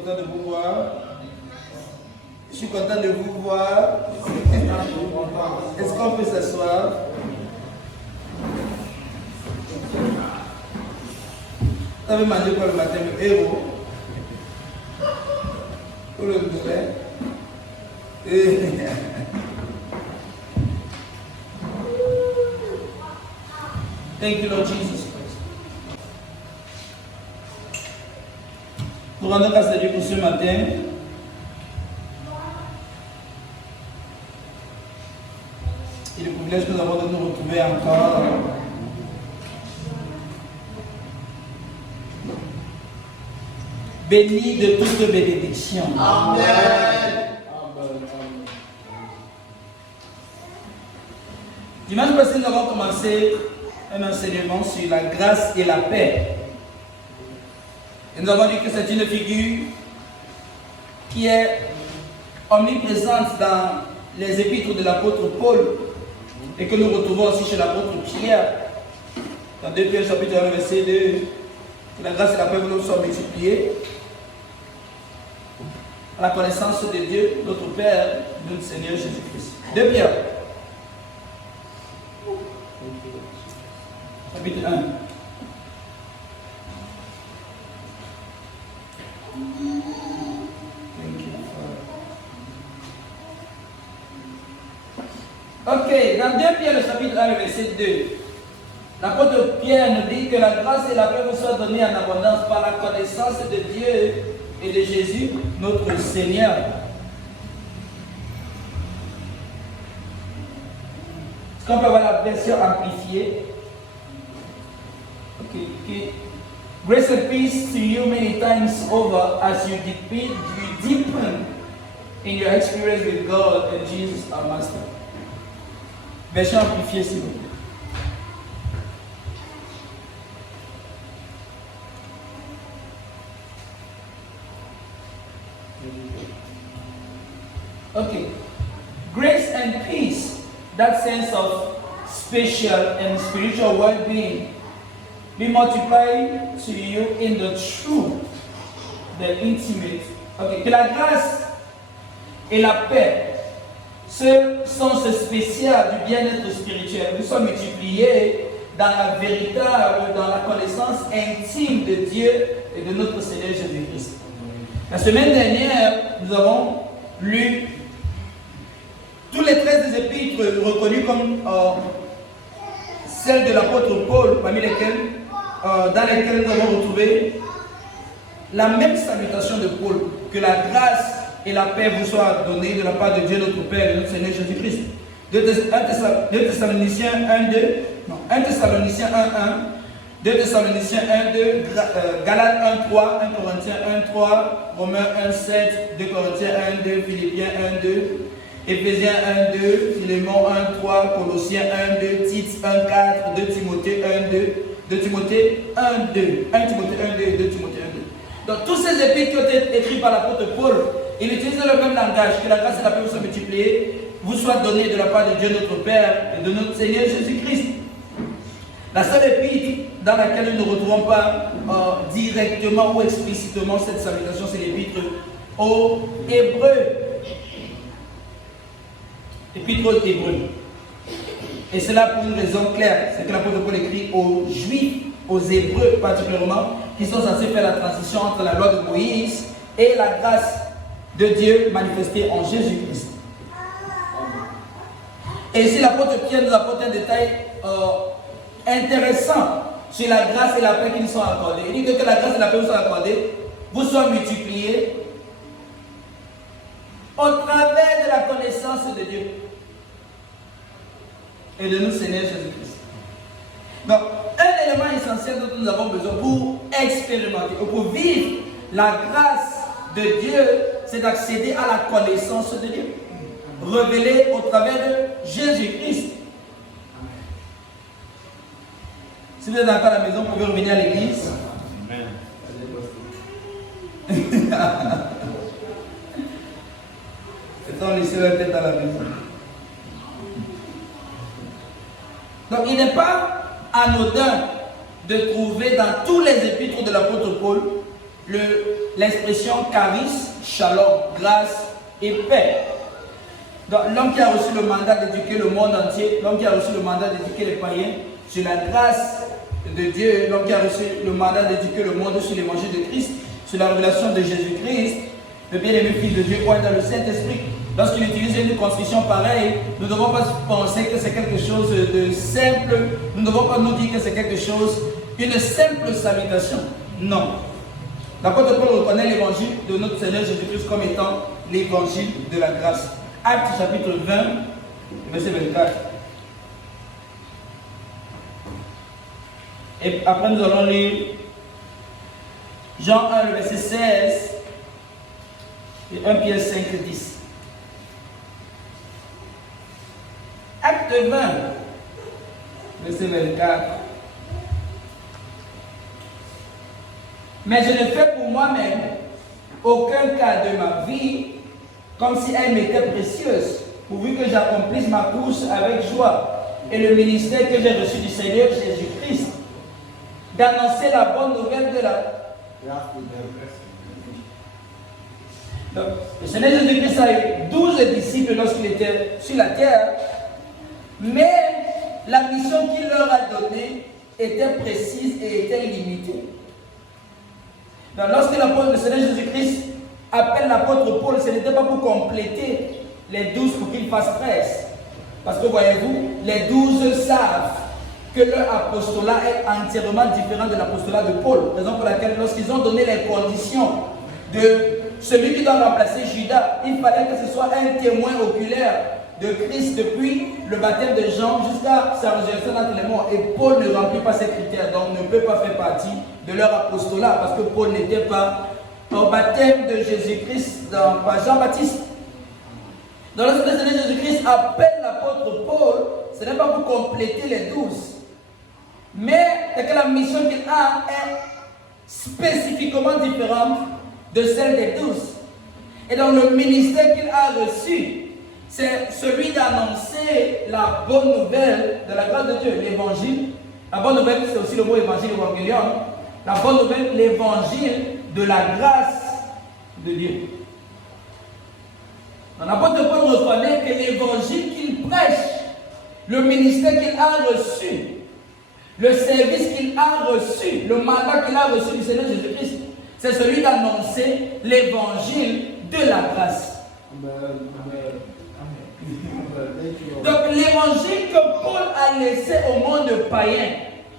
content de vous voir. Je suis content de vous voir. Est-ce qu'on peut s'asseoir? Vous avez mangé quoi le matin, le héros? Pour le poulet? Thank you, Lord Jesus Christ. Nous rendons grâce à Dieu pour ce matin. Et le privilège que nous avons de nous retrouver encore. Béni de toute bénédiction. Amen. Dimanche passé, nous avons commencé un enseignement sur la grâce et la paix. Et nous avons dit que c'est une figure qui est omniprésente dans les épîtres de l'apôtre Paul et que nous retrouvons aussi chez l'apôtre Pierre. Dans 2 Pierre chapitre 1 verset 2, que la grâce et la paix nous soient multipliées à la connaissance de Dieu, notre Père, de notre Seigneur Jésus-Christ. 2 Pierre chapitre 1. Ok, dans 2 Pierre, le chapitre 1, le verset 2, l'apôtre Pierre nous dit que la grâce et la paix vous soient données en abondance par la connaissance de Dieu et de Jésus, notre Seigneur. Est-ce qu'on peut avoir la version amplifiée? Ok, ok. Grace and peace to you many times over as you deepen in your experience with God and Jesus our Master. Version amplifiée, s'il vous plaît. Okay. Grace and peace, that sense of spatial and spiritual well-being, be multiplied to you in the truth, the intimate. Okay. Que la grâce et la paix, ce sens spécial du bien-être spirituel, nous sommes multipliés dans la véritable, dans la connaissance intime de Dieu et de notre Seigneur Jésus-Christ. La semaine dernière, nous avons lu tous les 13 épîtres reconnus comme celles de l'apôtre Paul, parmi lesquelles, dans lesquelles nous avons retrouvé la même salutation de Paul, que la grâce et la paix vous soient données de la part de Dieu notre Père et de notre Seigneur Jésus-Christ. 2 Thessaloniciens 1, 2, non, 1 Thessaloniciens 1, 1, 2 Thessaloniciens 1, 2, Galates 1, 3, 1 Corinthiens 1, 3, Romains 1, 7, 2 Corinthiens 1, 2, Philippiens 1, 2, Éphésiens 1, 2, Philémon 1, 3, Colossiens 1, 2, Tite 1, 4, 2 Timothée 1, 2, 2 Timothée 1, 2, 1 Timothée 1, 2 et 2 Timothée 1, 2. Donc tous ces épîtres qui ont été écrits par l'apôtre Paul, il utilise le même langage, que la grâce et la paix vous soient multipliées, vous soient données de la part de Dieu notre Père et de notre Seigneur Jésus-Christ. La seule épître dans laquelle nous ne retrouvons pas directement ou explicitement cette salutation, c'est l'épître aux Hébreux. L'épître aux Hébreux. Et c'est là pour une raison claire, c'est que l'apôtre Paul écrit aux Juifs, aux Hébreux particulièrement, qui sont censés faire la transition entre la loi de Moïse et la grâce de Dieu manifestée en Jésus-Christ. Et ici, l'apôtre Pierre nous apporte un détail intéressant sur la grâce et la paix qui nous sont accordées. Il dit que la grâce et la paix vous sont accordées, vous soient multipliées au travers de la connaissance de Dieu et de notre Seigneur Jésus-Christ. Donc, un élément essentiel dont nous avons besoin pour expérimenter ou pour vivre la grâce de Dieu, c'est d'accéder à la connaissance de Dieu, révélée au travers de Jésus-Christ. Si vous êtes encore à la maison, vous pouvez revenir à l'église. C'est-à-dire laisser la tête à la maison. Donc il n'est pas anodin de trouver dans tous les épîtres de l'apôtre Paul l'expression charis, shalom, grâce et paix. Donc, l'homme qui a reçu le mandat d'éduquer le monde entier, l'homme qui a reçu le mandat d'éduquer les païens sur la grâce de Dieu, l'homme qui a reçu le mandat d'éduquer le monde sur l'évangile de Christ, sur la révélation de Jésus-Christ, le bien-aimé fils de Dieu, croit dans le Saint-Esprit. Lorsqu'il utilise une construction pareille, nous ne devons pas penser que c'est quelque chose de simple, nous ne devons pas nous dire que c'est quelque chose, une simple salutation. Non. L'apôtre Paul reconnaît l'évangile de notre Seigneur Jésus-Christ comme étant l'évangile de la grâce. Actes chapitre 20, verset 24. Et après nous allons lire Jean 1, le verset 16 et 1 Pierre 5, 10. Acte 20, verset 24. Mais je ne fais pour moi-même aucun cas de ma vie comme si elle m'était précieuse, pourvu que j'accomplisse ma course avec joie et le ministère que j'ai reçu du Seigneur Jésus-Christ, d'annoncer la bonne nouvelle de la... Donc, le Seigneur Jésus-Christ a eu 12 disciples lorsqu'il était sur la terre, mais la mission qu'il leur a donnée était précise et était limitée. Donc, lorsque le Seigneur Jésus-Christ appelle l'apôtre Paul, ce n'était pas pour compléter les 12 pour qu'ils fassent 13. Parce que voyez-vous, les 12 savent que leur apostolat est entièrement différent de l'apostolat de Paul. Raison pour laquelle, lorsqu'ils ont donné les conditions de celui qui doit remplacer Judas, il fallait que ce soit un témoin oculaire de Christ depuis le baptême de Jean jusqu'à sa résurrection entre les morts. Et Paul ne remplit pas ces critères, donc ne peut pas faire partie de leur apostolat parce que Paul n'était pas au baptême de Jésus-Christ par Jean-Baptiste. Donc lorsque le Seigneur Jésus-Christ appelle l'apôtre Paul, ce n'est pas pour compléter les 12, mais c'est que la mission qu'il a est spécifiquement différente de celle des 12. Et donc le ministère qu'il a reçu, c'est celui d'annoncer la bonne nouvelle de la grâce de Dieu, l'évangile. La bonne nouvelle, c'est aussi le mot évangile, évangélion. La bonne nouvelle, l'évangile de la grâce de Dieu. L'apôtre Paul reconnaît que l'évangile qu'il prêche, le ministère qu'il a reçu, le service qu'il a reçu, le mandat qu'il a reçu du Seigneur Jésus-Christ, c'est celui d'annoncer l'évangile de la grâce. Donc l'évangile que Paul a laissé au monde païen,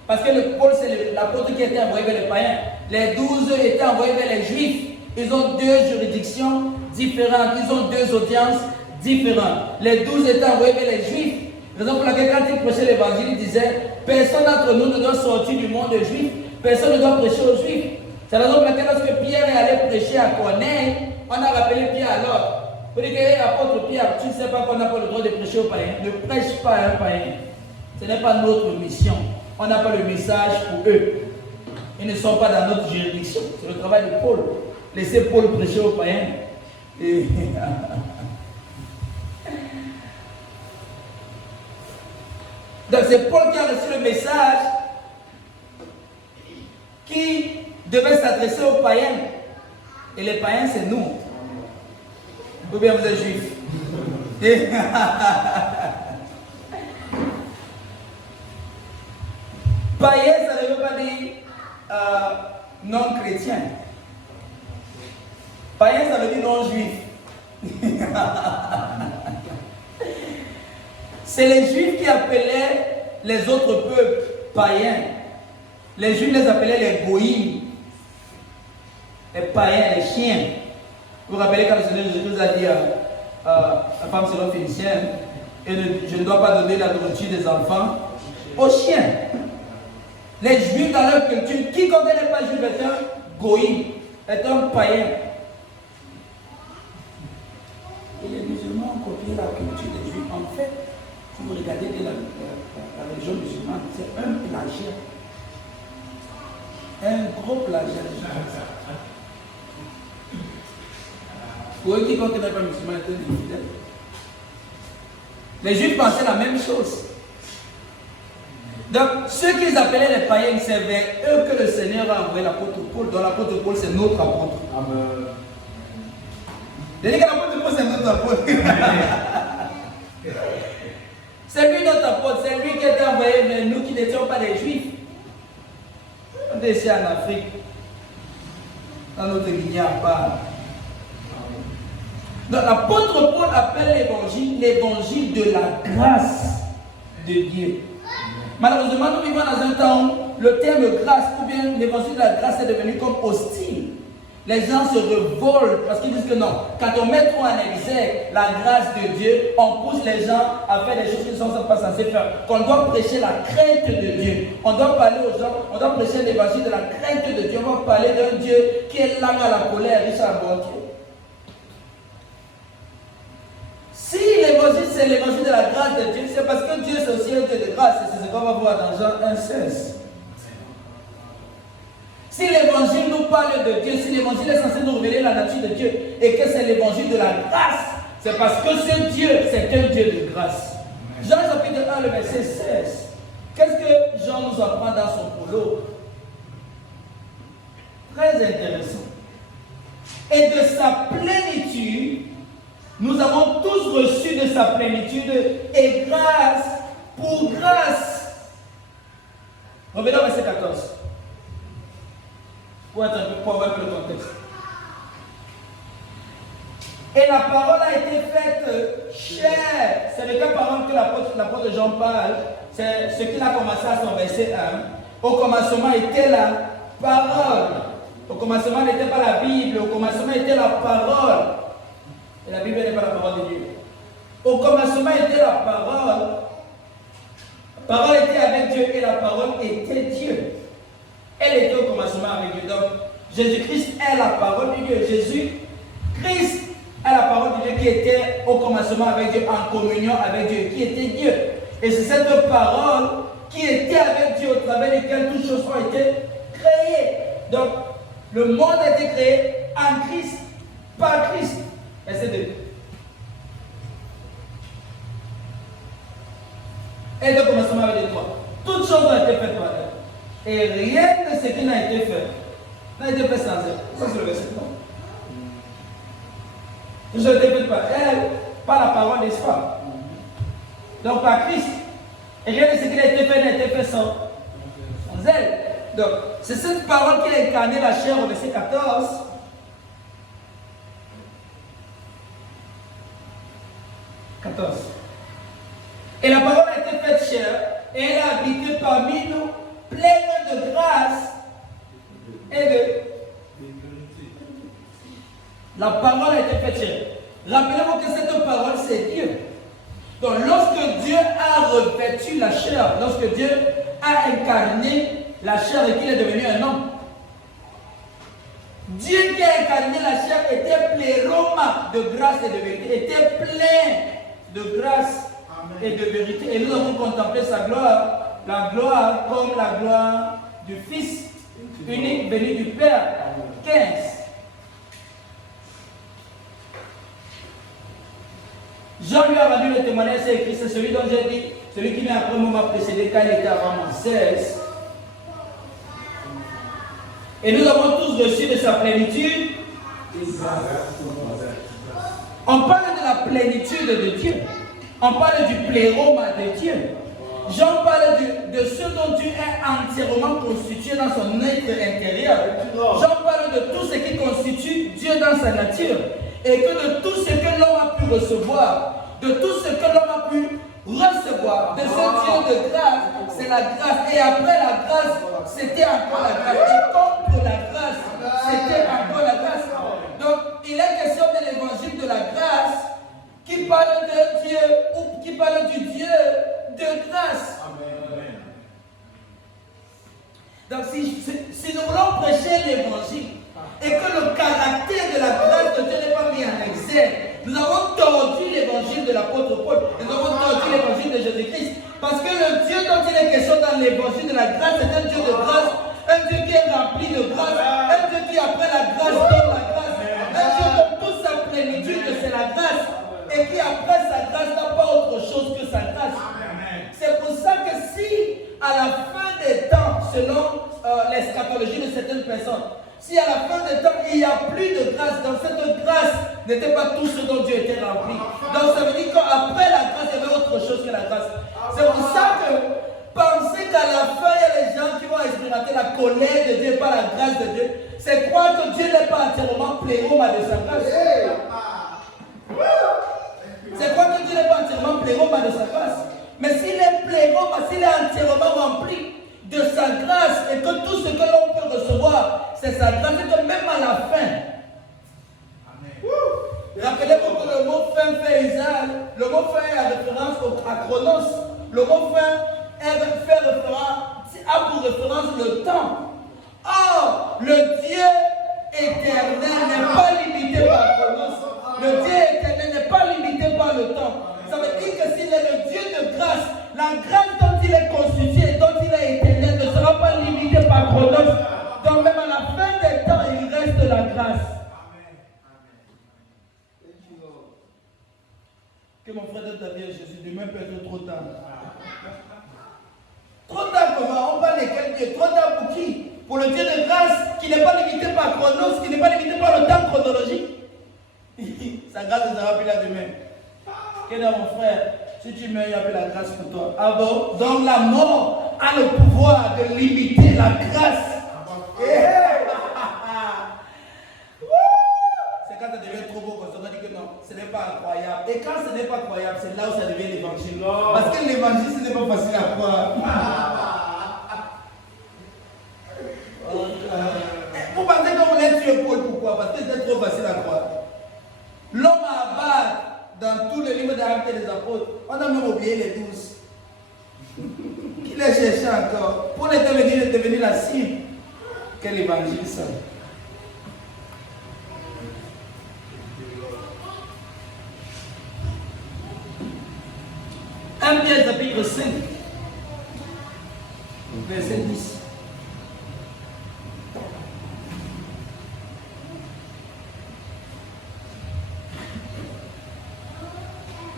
parce que Paul c'est l'apôtre qui était envoyé vers les païens, les 12 étaient envoyés vers les juifs. Ils ont 2 juridictions différentes, ils ont 2 audiences différentes. Les 12 étaient envoyés vers les juifs. Raison pour laquelle quand ils prêchaient l'évangile, ils disaient personne d'entre nous ne doit sortir du monde juif, personne ne doit prêcher aux juifs. C'est la raison pour laquelle lorsque Pierre est allé prêcher à Corneille, on a rappelé Pierre à l'ordre. Pour dire que apôtre Pierre, tu ne sais pas qu'on n'a pas le droit de prêcher aux païens. Ne prêche pas à un païen. Ce n'est pas notre mission. On n'a pas le message pour eux. Ils ne sont pas dans notre juridiction. C'est le travail de Paul. Laissez Paul prêcher aux païens. Et... Donc c'est Paul qui a reçu le message qui devait s'adresser aux païens. Et les païens, c'est nous. Ou bien vous êtes juifs. Païen, ça ne veut pas dire non chrétien. Païen, ça veut dire non juif. C'est les juifs qui appelaient les autres peuples païens. Les juifs les appelaient les goïms. Les païens, les chiens. Vous vous rappelez quand le Seigneur Jésus a dit à la femme syro-phénicienne, je ne dois pas donner la nourriture des enfants aux chiens. Les juifs dans leur culture, quiconque n'est pas juif est un goïm, est un païen. Et les musulmans ont copié la culture des juifs. En fait, si vous regardez la religion musulmane, c'est un plagiat. Un gros plagiat. Pour eux, quiconque n'est pas musulman est un infidèle. Les juifs pensaient la même chose. Donc, ceux qu'ils appelaient les païens, c'est vers eux que le Seigneur a envoyé l'apôtre Paul. Donc, l'apôtre Paul, c'est notre apôtre. Amen. Dès que l'apôtre Paul, c'est notre apôtre. C'est lui notre apôtre, c'est lui qui a été envoyé vers nous qui n'étions pas des juifs. On est ici en Afrique, dans notre Guinée à part. Donc, l'apôtre Paul appelle l'évangile de la grâce de Dieu. Malheureusement, nous vivons dans un temps où le terme grâce ou bien l'évangile de la grâce est devenu comme hostile. Les gens se révoltent parce qu'ils disent que non, quand on met trop en exergue la grâce de Dieu, on pousse les gens à faire des choses qu'ils ne sont pas censés faire. Qu'on doit prêcher la crainte de Dieu. On doit parler aux gens, on doit prêcher l'évangile de la crainte de Dieu. On va parler d'un Dieu qui est lent à la colère, riche à la bonté. Si l'évangile c'est l'évangile de la grâce de Dieu, c'est parce que Dieu c'est aussi un Dieu de grâce. Et c'est ce qu'on va voir dans Jean 1,16. Si l'évangile nous parle de Dieu, si l'évangile est censé nous révéler la nature de Dieu et que c'est l'évangile de la grâce, c'est parce que ce Dieu, c'est un Dieu de grâce. Jean chapitre 1, le verset 16. Qu'est-ce que Jean nous apprend dans son prologue? Très intéressant. Et de sa plénitude, nous avons tous reçu de sa plénitude et grâce pour grâce. Revenons au verset 14. Pour avoir un peu le contexte. Et la parole a été faite chère. C'est de quelle parole que l'apôtre Jean parle? C'est ce qu'il a commencé à son verset 1. Au commencement était la parole. Au commencement n'était pas la Bible. Au commencement était la parole. Et la Bible n'est pas la parole de Dieu. Au commencement était la parole. La parole était avec Dieu et la parole était Dieu. Elle était au commencement avec Dieu. Donc, Jésus-Christ est la parole de Dieu. Jésus-Christ est la parole de Dieu qui était au commencement avec Dieu, en communion avec Dieu, qui était Dieu. Et c'est cette parole qui était avec Dieu, au travers de laquelle toutes choses ont été créées. Donc, le monde a été créé en Christ, par Christ. Verset 2. Elle est au commencement avec les trois. Toutes choses ont été faites par elle. Et rien de ce qui n'a été fait n'a été fait sans elle. Ça, c'est le verset 3. Tout chose a été fait par elle, par la parole, n'est-ce pas? Donc, par Christ. Et rien de ce qui a été fait n'a été fait sans elle. Donc, c'est cette parole qui a incarné la chair au verset 14. Et la parole a été faite chair, et elle a habité parmi nous, pleine de grâce et de... La parole a été faite chair. Rappelez-vous que cette parole, c'est Dieu. Donc, lorsque Dieu a revêtu la chair, lorsque Dieu a incarné la chair et qu'il est devenu un homme, Dieu qui a incarné la chair était pléroma de grâce et de vérité, était plein de grâce et de vérité. Et nous avons contemplé sa gloire, la gloire comme la gloire du Fils unique venu du Père. 15. Jean lui a rendu le témoignage, c'est écrit, c'est celui dont j'ai dit, celui qui vient après moi m'a précédé quand il était avant moi. 16. Et nous avons tous reçu de sa plénitude. On parle de la plénitude de Dieu. On parle du pléroma de Dieu. Jean parle de ce dont Dieu est entièrement constitué dans son être intérieur. Jean parle de tout ce qui constitue Dieu dans sa nature. Et que de tout ce que l'homme a pu recevoir, de tout ce que l'homme a pu recevoir, de ce Dieu de grâce, c'est la grâce. Et après la grâce, c'était encore la grâce. Et comme pour la grâce, c'était encore la grâce. Donc, il est question de l'évangile de la grâce qui parle de Dieu ou qui parle du Dieu de grâce. Amen. Donc, si nous voulons prêcher l'évangile et que le caractère de la grâce de Dieu n'est pas mis en exergue, nous avons tordu l'évangile de l'apôtre Paul, nous avons tordu l'évangile de Jésus-Christ. Parce que le Dieu dont il est question dans l'évangile de la grâce est un Dieu de grâce, un Dieu qui est rempli de grâce, un Dieu qui après la grâce donne la grâce, un Dieu dont toute sa plénitude c'est la grâce, et qui après sa grâce n'a pas autre chose que sa grâce. C'est pour ça que si à la personne. Si à la fin des temps, il n'y a plus de grâce, dans cette grâce n'était pas tout ce dont Dieu était rempli. Donc ça veut dire qu'après la grâce, il y avait autre chose que la grâce. C'est pour ça que penser qu'à la fin, il y a les gens qui vont expérimenter la colère de Dieu par la grâce de Dieu, c'est croire que Dieu n'est pas entièrement pléroma de sa grâce. C'est croire que Dieu n'est pas entièrement pléroma de sa grâce. Mais s'il est pléroma, s'il est entièrement rempli de sa grâce et que tout ce que l'on peut recevoir, c'est sa grâce, et que même à la fin, rappelez-vous que le mot fin fait usage, le mot fin est à référence à Chronos. Le mot fin a pour référence le temps. Or, le Dieu éternel n'est pas limité par Chronos. Le Dieu éternel n'est pas limité par le temps. Ça veut dire que s'il est le Dieu de grâce, la grâce dont il est constitué, dont il est éternel, ne sera pas limitée par Chronos. Donc même à la fin des temps, il reste la grâce. Que mon frère donne ta vie à Jésus, demain peut être trop tard. Trop tard comment? On parle de quel Dieu? Trop tard pour qui? Pour le Dieu de grâce qui n'est pas limité par Chronos, qui n'est pas limité par le temps chronologique. Sa grâce ne sera plus là demain. Quel est mon frère? Si tu meurs, il n'y a plus la grâce pour toi. Ah bon? Donc la mort a le pouvoir de limiter la grâce. C'est quand ça devient trop beau qu'on se dit que non, ce n'est pas incroyable. Et quand ce n'est pas croyable, c'est là où ça devient l'évangile. Parce que l'évangile, ce n'est pas facile à croire. Vous pensez qu'on voulait tuer Paul, pourquoi? Parce que c'était trop facile à croire. L'homme à abattre dans tous les livres des Actes et des Apôtres, on a même oublié les 12. Qui les cherchait encore? Paul était devenu la cible. Quel évangile ça? Un Pierre chapitre 5, verset 10.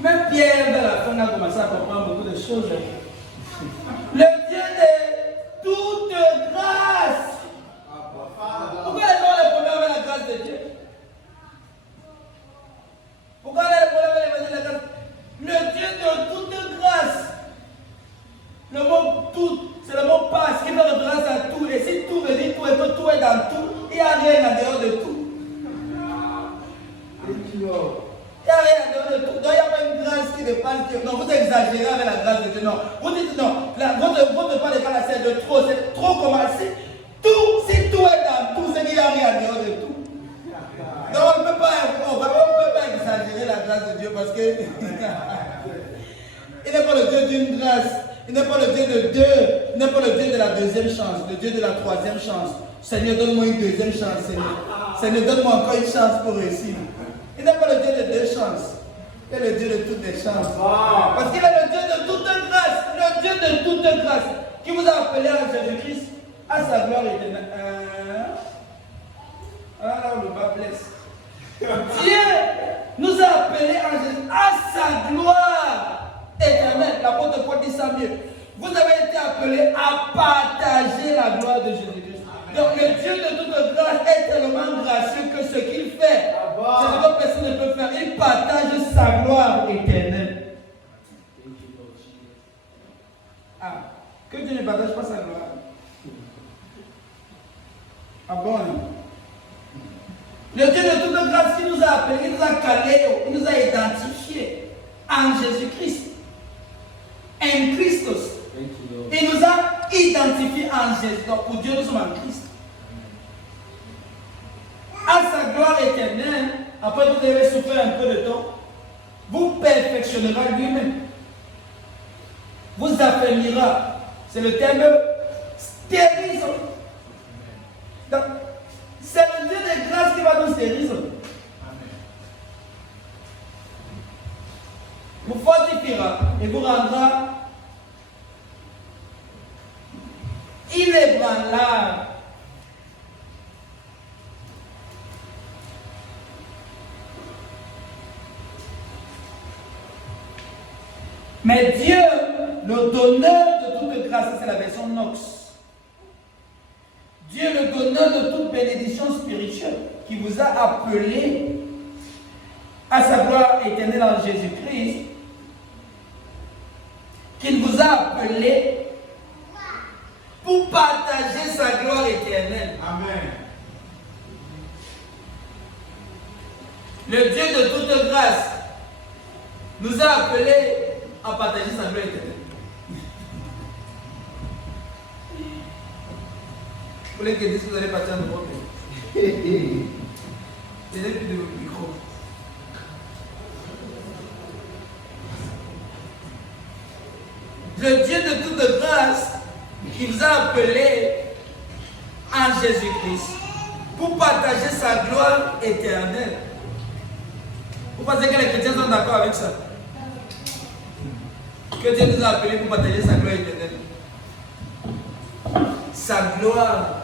Même Pierre, vers la fin, a commencé à comprendre beaucoup de choses. Le Dieu de toute grâce. Pourquoi les gens les problèmes avec la grâce de Dieu? Pourquoi les problèmes avec la grâce? Le Dieu de toute grâce. Le mot tout, c'est le mot passe qui fait référence à tout. Et si tout veut dire tout et que tout est dans tout, il n'y a rien en dehors de tout. Il n'y a rien en dehors de tout. Donc il n'y a pas une grâce qui dépasse Dieu. Non, vous exagérez avec la grâce de Dieu. Non. Vous dites non. Votre pas de grâce, c'est de trop. C'est trop commencé. Tout, si tout est dans tout, c'est qu'il n'y a rien en dehors de tout. Donc on ne peut pas exagérer la grâce de Dieu parce que il n'est pas le Dieu d'une grâce, il n'est pas le Dieu de deux, il n'est pas le Dieu de la deuxième chance, le Dieu de la troisième chance. Seigneur, donne-moi une deuxième chance, Seigneur. Seigneur, donne-moi encore une chance pour réussir. Il n'est pas le Dieu de deux chances, il est le Dieu de toutes les chances. Parce qu'il est le Dieu de toute grâce, le Dieu de toute grâce, qui vous a appelé à Jésus-Christ, à sa gloire éternelle. Là où le bas blesse. Dieu nous a appelés à sa gloire éternelle. L'apôtre Paul dit ça mieux. Vous avez été appelés à partager la gloire de Jésus-Christ. Donc le Dieu de toute grâce est tellement gracieux que ce qu'il fait, c'est ce que personne ne peut faire. Il partage sa gloire éternelle. Ah, que Dieu ne partage pas sa gloire. Ah bon? Le Dieu de toute grâce qui nous a appelés, il nous a calés, il nous a identifiés en Jésus-Christ. En Christus. Il nous a identifiés en Jésus. Donc pour Dieu, nous sommes en Christ. À sa gloire éternelle, après vous devez souffrir un peu de temps, vous perfectionnera lui-même. Vous affermira. C'est le terme stérilisant. Donc, c'est le Dieu de grâce qui va nous stériliser. Vous fortifiera et vous rendra inébranlable. Mais Dieu, le donneur de toute grâce, c'est la version Nox. Dieu, le donneur de qui vous a appelé à sa gloire éternelle en Jésus-Christ, qu'il vous a appelé pour partager sa gloire éternelle. Amen. Le Dieu de toute grâce nous a appelés à partager sa gloire éternelle. Vous voulez que vous allez partir de votre pays? Je n'ai plus de micro. Le Dieu de toute grâce qui vous a appelé en Jésus-Christ pour partager sa gloire éternelle. Vous pensez que les chrétiens sont d'accord avec ça? Que Dieu nous a appelés pour partager sa gloire éternelle. Sa gloire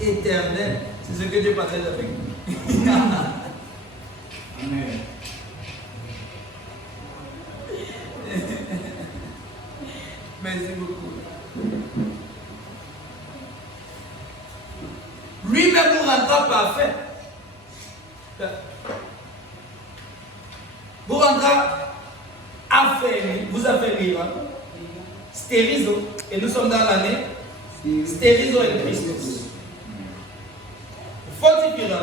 éternelle, c'est ce que Dieu partage avec nous. Amen. Merci beaucoup. Lui-même vous rendra parfait. Vous rendra affermi, vous affermira, stérizo, et nous sommes dans l'année stérizo et Christus. Fortifiera,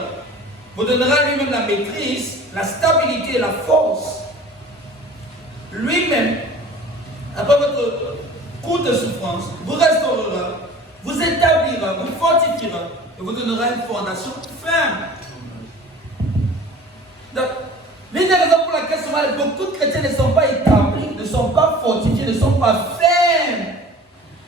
vous donnera lui-même la maîtrise, la stabilité et la force. Lui-même, après votre courte souffrance, vous restaurera, vous établira, vous fortifiera et vous donnera une fondation ferme. Donc, l'une des raisons pour laquelle souvent beaucoup de chrétiens ne sont pas établis, ne sont pas fortifiés, ne sont pas fermes,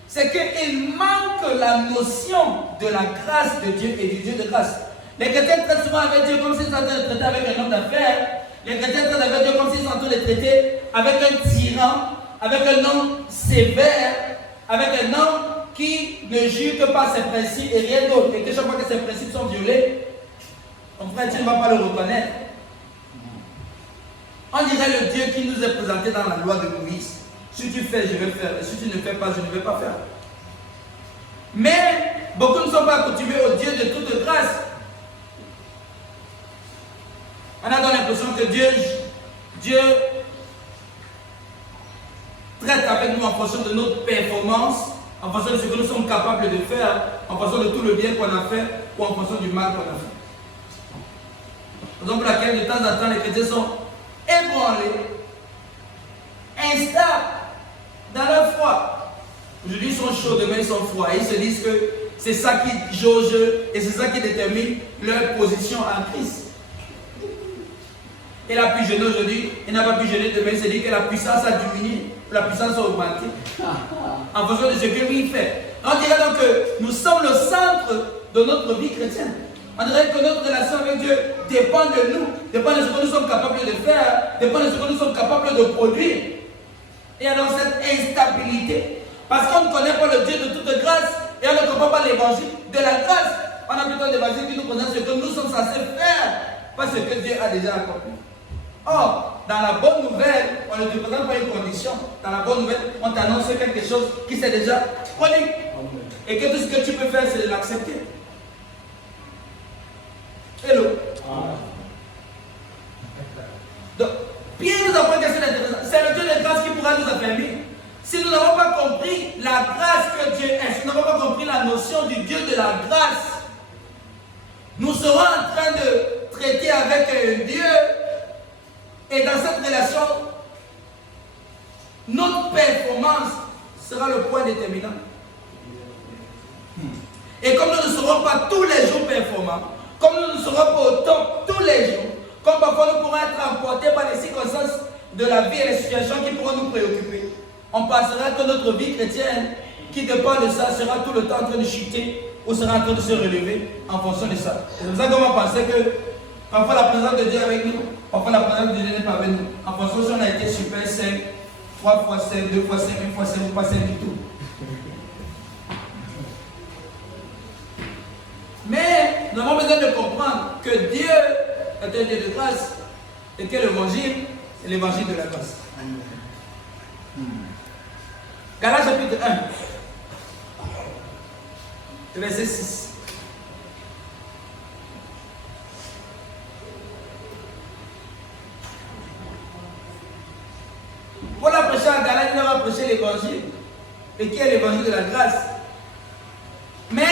c'est qu'il manque la notion de la grâce de Dieu et du Dieu de grâce. Les chrétiens traitent souvent avec Dieu comme s'ils étaient en train de traiter avec un homme d'affaires. Les chrétiens traitent avec Dieu comme s'ils sont en train de traiter avec un tyran, avec un homme sévère, avec un homme qui ne jure que par ses principes et rien d'autre. Et que chaque fois que ses principes sont violés, mon frère, tu ne vas pas le reconnaître. On dirait le Dieu qui nous est présenté dans la loi de Moïse. Si tu fais, je vais faire. Et si tu ne fais pas, je ne vais pas faire. Mais beaucoup ne sont pas accoutumés au Dieu de toute grâce. On a l'impression que Dieu traite avec nous en fonction de notre performance, en fonction de ce que nous sommes capables de faire, en fonction de tout le bien qu'on a fait ou en fonction du mal qu'on a fait. Raison pour laquelle de temps en temps les chrétiens sont ébranlés, instables dans leur foi. Aujourd'hui ils sont chauds, demain ils sont froids. Et ils se disent que c'est ça qui jauge et c'est ça qui détermine leur position en Christ. Il a pu jeûner aujourd'hui, il n'a pas pu jeûner demain, il se dit que la puissance a diminué, la puissance a augmenté. En fonction de ce que lui fait. On dirait donc que nous sommes le centre de notre vie chrétienne. On dirait que notre relation avec Dieu dépend de nous, dépend de ce que nous sommes capables de faire, dépend de ce que nous sommes capables de produire. Et alors cette instabilité, parce qu'on ne connaît pas le Dieu de toute grâce et on ne comprend pas l'évangile de la grâce. On a plutôt l'évangile qui nous présente ce que nous sommes censés faire, pas ce que Dieu a déjà accompli. Or, dans la bonne nouvelle, on ne te présente pas une condition. Dans la bonne nouvelle, on t'annonce quelque chose qui s'est déjà produit. Et que tout ce que tu peux faire, c'est de l'accepter. Hello. Donc, Pierre nous apprend quelque chose d'intéressant. C'est le Dieu de grâce qui pourra nous affermir. Si nous n'avons pas compris la grâce que Dieu est, si nous n'avons pas compris la notion du Dieu de la grâce, nous serons en train de traiter avec un Dieu. Et dans cette relation, notre performance sera le point déterminant. Et comme nous ne serons pas tous les jours performants, comme nous ne serons pas au top tous les jours, comme parfois nous pourrons être emportés par les circonstances de la vie et les situations qui pourront nous préoccuper, on pensera que notre vie chrétienne, qui dépend de ça, sera tout le temps en train de chuter ou sera en train de se relever en fonction de ça. C'est pour ça qu'on va penser que parfois la présence de Dieu avec nous, parfois la présence de Dieu n'est pas avec nous. En fonction si on a été super 5, 3 fois 5, 2 fois 5, 1 fois 5 ou pas 5 du tout. Mais nous avons besoin de comprendre que Dieu est un Dieu de grâce et que l'évangile, c'est l'évangile de la grâce. Galates chapitre 1, verset 6. prêcher à Galate, il va prêcher l'évangile. Et qui est l'évangile de la grâce? Mais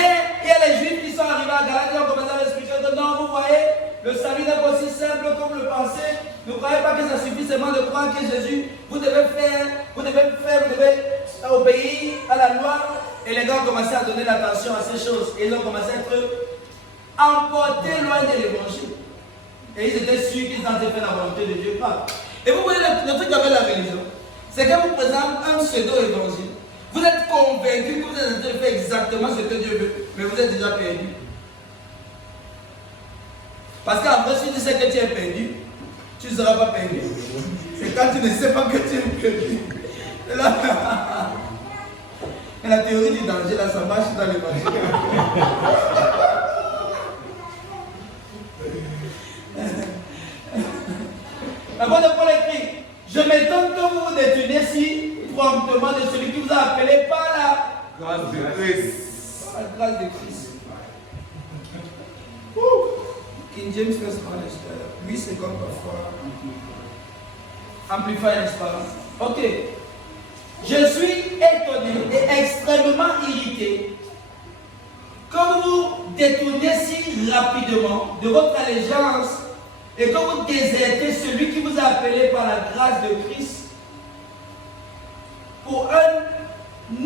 il y a les juifs qui sont arrivés à Galate, ils ont commencé à expliquer que non, vous voyez, le salut n'est pas aussi simple comme vous le pensez. Ne croyez pas que ça suffit seulement de croire que Jésus, vous devez obéir à la loi. Et les gars ont commencé à donner l'attention à ces choses. Et ils ont commencé à être emportés loin de l'évangile. Et ils étaient sûrs qu'ils ont fait la volonté de Dieu. Et vous voyez le truc avec la religion, c'est qu'elle vous présente un pseudo-évangile. Vous êtes convaincu que vous êtes en train de faire exactement ce que Dieu veut, mais vous êtes déjà perdu. Parce qu'en vrai, si tu sais que tu es perdu, tu ne seras pas perdu. C'est quand tu ne sais pas que tu es perdu. Et là, et la théorie du danger, là, ça marche dans l'évangile. L'apôtre Paul écrit, je m'étonne que vous vous détournez si promptement de celui qui vous a appelé par la grâce de Christ. La grâce de Christ. King James First Managed. Oui, c'est comme parfois. Amplify, n'est-ce pas? Ok. Je suis étonné et extrêmement irrité que vous vous détournez si rapidement de votre allégeance et que vous désertez celui qui vous a appelé par la grâce de Christ pour un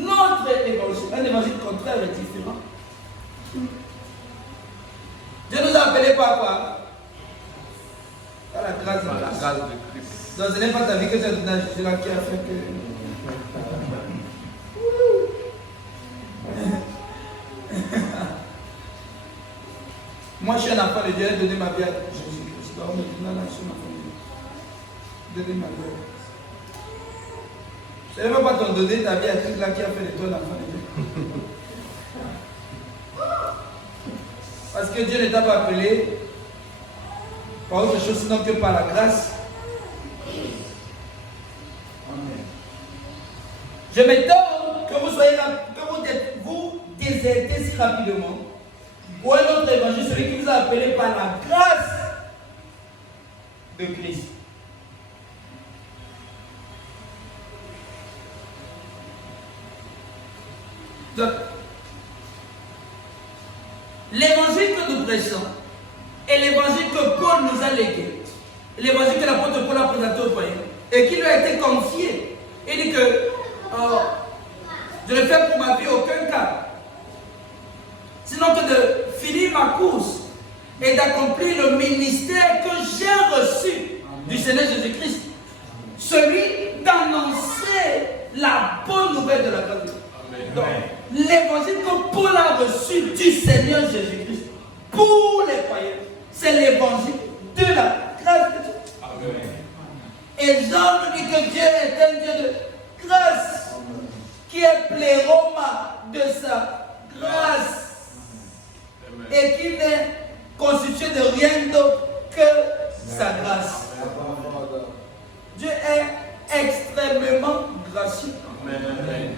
autre évangile, un évangile contraire et différent. Dieu nous a appelés par quoi? Par la grâce de Christ. Donc ce n'est pas ta vie que tu as donné à Jésus là qui a fait que... Moi je suis un enfant de Dieu, j'ai donné ma vie à Jésus-Christ. Donc maintenant je suis un enfant de Dieu. Donner ma vie. Ce n'est pas ton donner ta vie à celui là qui a fait de toi l'enfant de Dieu. Parce que Dieu ne t'a pas appelé par autre chose sinon que par la grâce. Amen. Je m'étonne que vous désertez si rapidement pour un autre évangile, celui qui vous a appelé par la grâce de Christ. Donc, l'évangile que nous prêchons est l'évangile que Paul nous a légué, l'évangile que l'apôtre Paul a présenté aux païens et qui lui a été confié. Il dit que je ne fais pour ma vie aucun cas, sinon que de finir ma course et d'accomplir le ministère que j'ai reçu du Seigneur Jésus-Christ, celui d'annoncer la bonne nouvelle de la grâce de Dieu. Donc, l'évangile que Paul a reçu du Seigneur Jésus-Christ pour les païens, c'est l'évangile de la grâce de Dieu. Amen. Et Jean nous dit que Dieu est un Dieu de grâce, qui est pléroma de sa grâce. Amen. Et qui n'est constitué de rien d'autre que sa grâce. Dieu est extrêmement gracieux. Amen.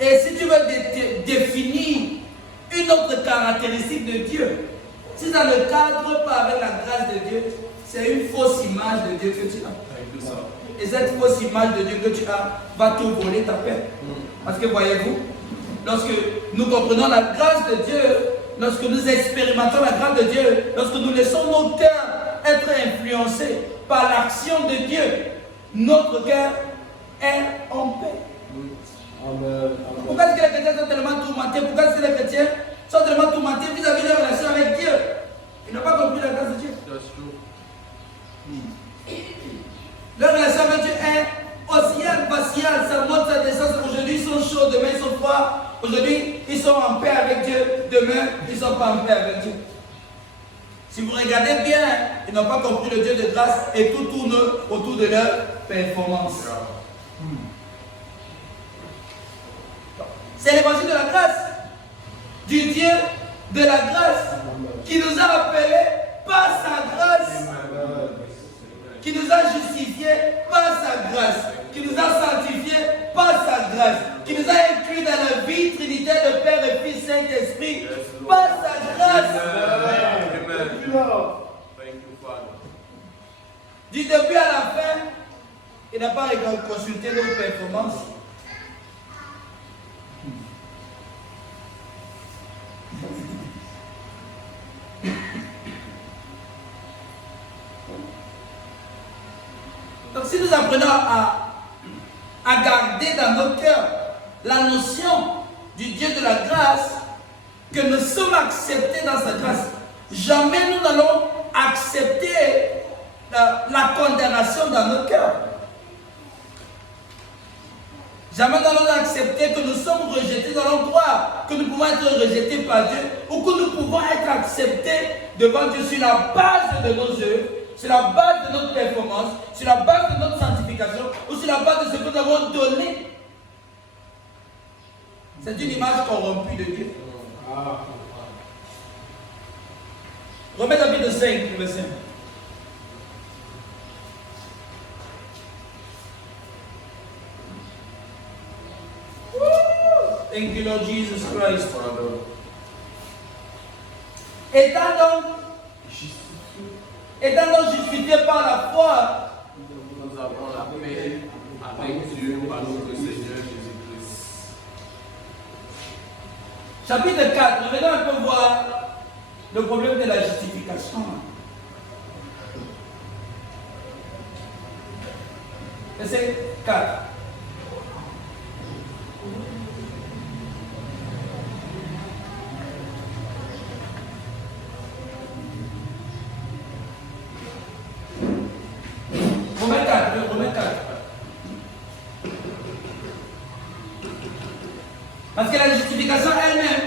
Et si tu veux définir une autre caractéristique de Dieu, si ça ne cadre pas avec la grâce de Dieu, c'est une fausse image de Dieu que tu as. Et cette fausse image de Dieu que tu as va te voler ta paix. Parce que voyez-vous, lorsque nous comprenons la grâce de Dieu, lorsque nous expérimentons la grâce de Dieu, lorsque nous laissons nos cœurs être influencés par l'action de Dieu, notre cœur est en paix. Amen. Pourquoi est-ce que les chrétiens sont tellement tourmentés? Pourquoi est-ce que les chrétiens sont tellement tourmentés vis-à-vis de leur relation avec Dieu? Ils n'ont pas compris la grâce de Dieu. Leur relation avec Dieu est oscillante, vacillante, ça monte, ça descend. Aujourd'hui ils sont chauds, demain ils sont froids. Aujourd'hui ils sont en paix avec Dieu, demain ils ne sont pas en paix avec Dieu. Si vous regardez bien, ils n'ont pas compris le Dieu de grâce et tout tourne autour de leur performance. C'est l'évangile de la grâce, du Dieu de la grâce, qui nous a appelés par sa grâce, qui nous a justifiés par sa grâce, qui nous a sanctifiés par sa grâce, qui nous a inclus dans la vie trinitaire de Père et Fils Saint-Esprit par sa grâce. Du début à la fin, il n'a pas consulté nos performances. Donc si nous apprenons à garder dans nos cœurs la notion du Dieu de la grâce, que nous sommes acceptés dans sa grâce, jamais nous n'allons accepter la condamnation dans nos cœurs. Jamais nous allons accepter que nous sommes rejetés, nous allons croire que nous pouvons être rejetés par Dieu ou que nous pouvons être acceptés devant Dieu sur la base de nos œuvres, sur la base de notre performance, sur la base de notre sanctification ou sur la base de ce que nous avons donné. C'est une image corrompue de Dieu. Romains chapitre 5, verset 1. Thank you, Lord Jesus Christ. Étant donc justifié par la foi, nous avons la paix avec Dieu par notre Seigneur Jésus-Christ. Chapitre 4, revenons un peu voir le problème de la justification. Verset 4. Romains 4. Parce que la justification elle-même,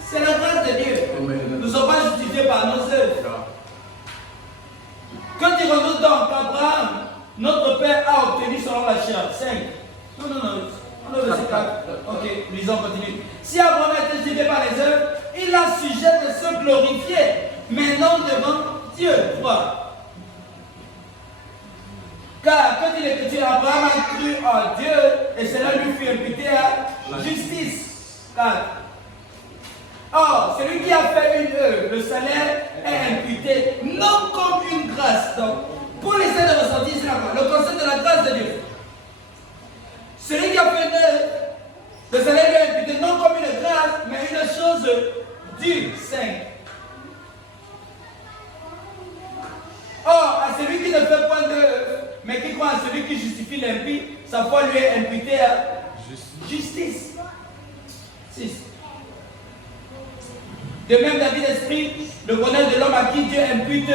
c'est la grâce de Dieu. Nous ne sommes pas justifiés par nos œuvres. Quand dirons-nous donc qu'Abraham, notre père, a obtenu selon la chair? 5. Non. On est au verset 4. Ok, lisons, continue. Si Abraham a été justifié par les œuvres, il a sujet de se glorifier, mais non devant Dieu. 3. Car, quand il est écrit, Abraham a cru en Dieu et cela lui fut imputé à justice. 4. Or, celui qui a fait une œuvre, le salaire est imputé, non comme une grâce. Donc, pour essayer de ressentir cela, le concept de la grâce de Dieu. Celui qui a fait une œuvre, le salaire lui est imputé, non comme une grâce, mais une chose due. 5. Or, à celui qui ne fait point d'œuvre, mais qui croit à celui qui justifie l'impie, sa foi lui est imputée à justice. 6. De même, David exprime le bonheur de l'homme à qui Dieu impute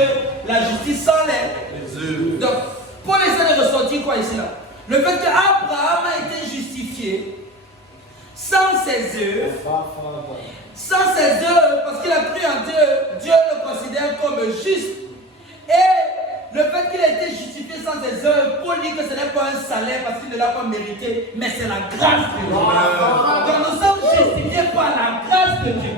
la justice sans les œuvres. Donc, pour essayer de ressortir quoi ici là? Le fait qu'Abraham a été justifié sans ses œuvres, parce qu'il a cru en Dieu, Dieu le considère comme juste. Et le fait qu'il ait été justifié sans ses œuvres, pour lui que ce n'est pas un salaire parce qu'il ne l'a pas mérité, mais c'est la grâce de Dieu. Donc nous sommes justifiés par la grâce de Dieu.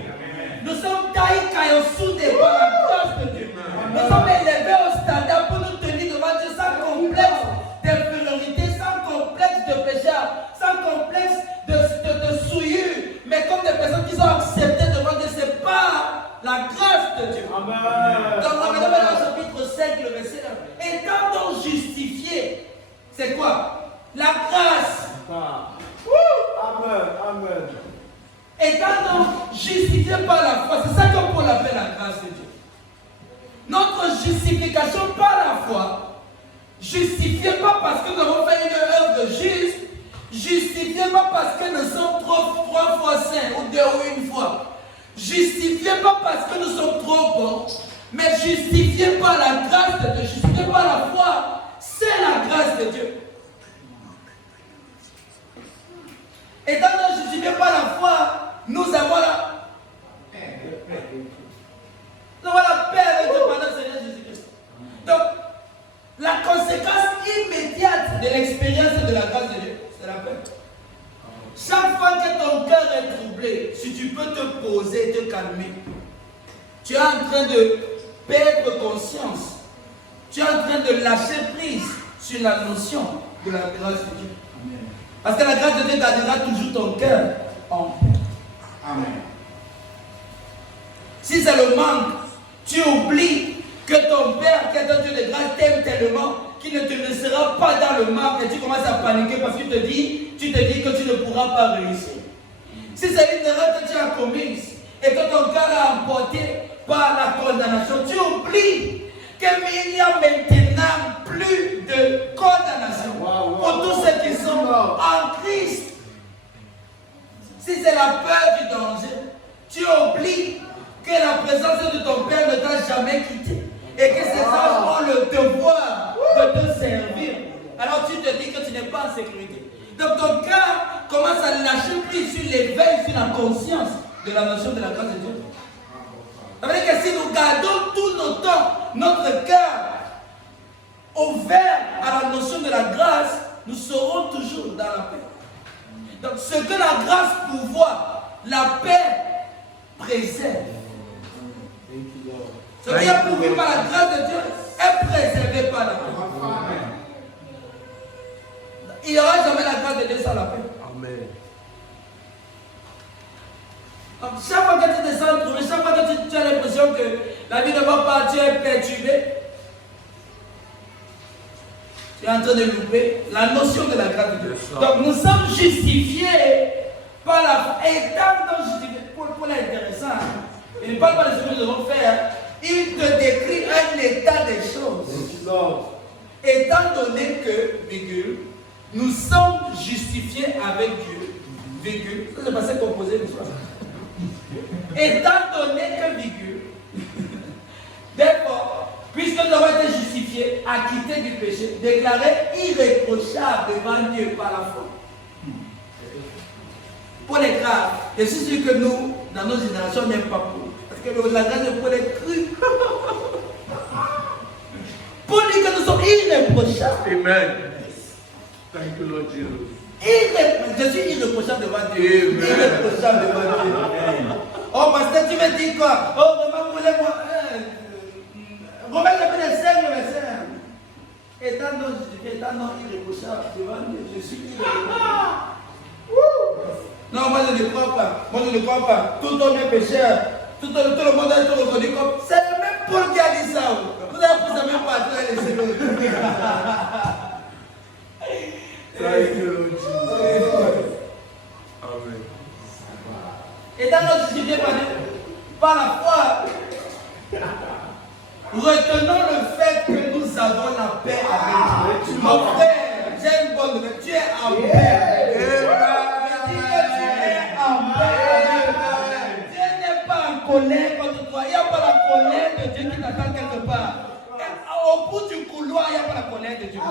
Nous sommes taillés soudés par la grâce de Dieu. Nous sommes élevés au standard pour nous tenir devant Dieu sans complexe d'infériorité, sans complexe de péché, sans complexe de souillure, mais comme des personnes qui sont acceptées devant Dieu. C'est par la grâce de Dieu. Amen. Donc, regardons maintenant au chapitre 5, le verset 1. Étant donc justifié, c'est quoi? La grâce. Amen. Étant donc justifié par la foi, c'est ça qu'on peut l'appeler la grâce de Dieu. Notre justification par la foi, justifié pas parce que nous avons fait une œuvre juste, justifié pas parce que nous sommes trois fois saints ou 2 ou 1 fois. Justifié pas parce que nous sommes trop bons, mais justifié par la grâce de Dieu, justifié par la foi, c'est la grâce de Dieu. Étant donc justifié par la foi, nous avons la paix avec Dieu pendant le Seigneur Jésus-Christ. Donc, la conséquence immédiate de l'expérience de la grâce de Dieu, c'est la paix. Chaque fois que ton cœur est troublé, si tu peux te poser et te calmer, tu es en train de perdre conscience. Tu es en train de lâcher prise sur la notion de la grâce de Dieu. Parce que la grâce de Dieu gardera toujours ton cœur en paix. Amen. Si c'est le manque, tu oublies que ton Père Père qui a donné Dieu de grâce t'aime tellement qu'il ne te laissera pas dans le marbre et tu commences à paniquer parce que tu te dis que tu ne pourras pas réussir. Si c'est une erreur que tu as commise et que ton cœur est emporté par la condamnation, tu oublies qu'il n'y a maintenant plus de condamnation pour tous ceux qui sont en Christ. Si c'est la peur du danger, tu oublies que la présence de ton Père ne t'a jamais quitté et que ses anges ont le devoir de te servir. Alors tu te dis que tu n'es pas en sécurité. Donc ton cœur commence à lâcher prise sur l'éveil, sur la conscience de la notion de la grâce de Dieu. Ça veut dire que si nous gardons tout notre temps, notre cœur ouvert à la notion de la grâce, nous serons toujours dans la paix. Donc ce que la grâce pourvoit, la paix préserve. Ce qui est pourvu par la grâce de Dieu est préservé par la paix. Il n'y aura jamais la grâce de Dieu sans la paix. Amen. Donc, chaque fois que tu descends, chaque fois que tu as l'impression que la vie ne va pas, tu es perturbé, tu es en train de louper la notion de la grâce de Dieu. Donc nous sommes justifiés par la foi. Et tant que justifiés, pour l'intéressant, il ne parle pas de ce que nous devons faire, il te décrit un état des choses. Étant donné que, virgule, nous sommes justifiés avec Dieu, virgule, ça c'est passé composé de soi. Étant donné que, virgule, d'accord, puisque nous avons été justifiés, acquittés du péché, déclarés irréprochables devant Dieu par la foi. Paul est grave. Et c'est sûr que nous, dans nos générations, on n'aime pas Paul. Parce que la grâce de Paul est crue. Paul dit que nous sommes irréprochables. Amen. Thank you, Lord Jesus. Je suis irréprochable devant Dieu. Amen. Irréprochable devant Dieu. Oh, pasteur, tu me dis quoi? Oh, vraiment, voulez-moi. Romains chapitre 5, verset 1. Étant non irréprochable devant Dieu, je suis irréprochable. Non, moi je ne crois pas. Moi je ne crois pas. Tout homme est pécheur. Tout le monde a été reconnu comme. C'est le même Paul qui a dit ça. Vous avez pris ça même pas à laisser le. Thank you, Lord Jesus. Amen. Étant non justifié par la foi, retenons le fait que nous avons la paix avec Dieu. Mon frère, j'ai une bonne nouvelle. Tu es en paix. Dieu n'est pas en colère contre toi. Il n'y a pas la colère de Dieu qui t'attend quelque part. Au bout du couloir, il n'y a pas la colère de Dieu.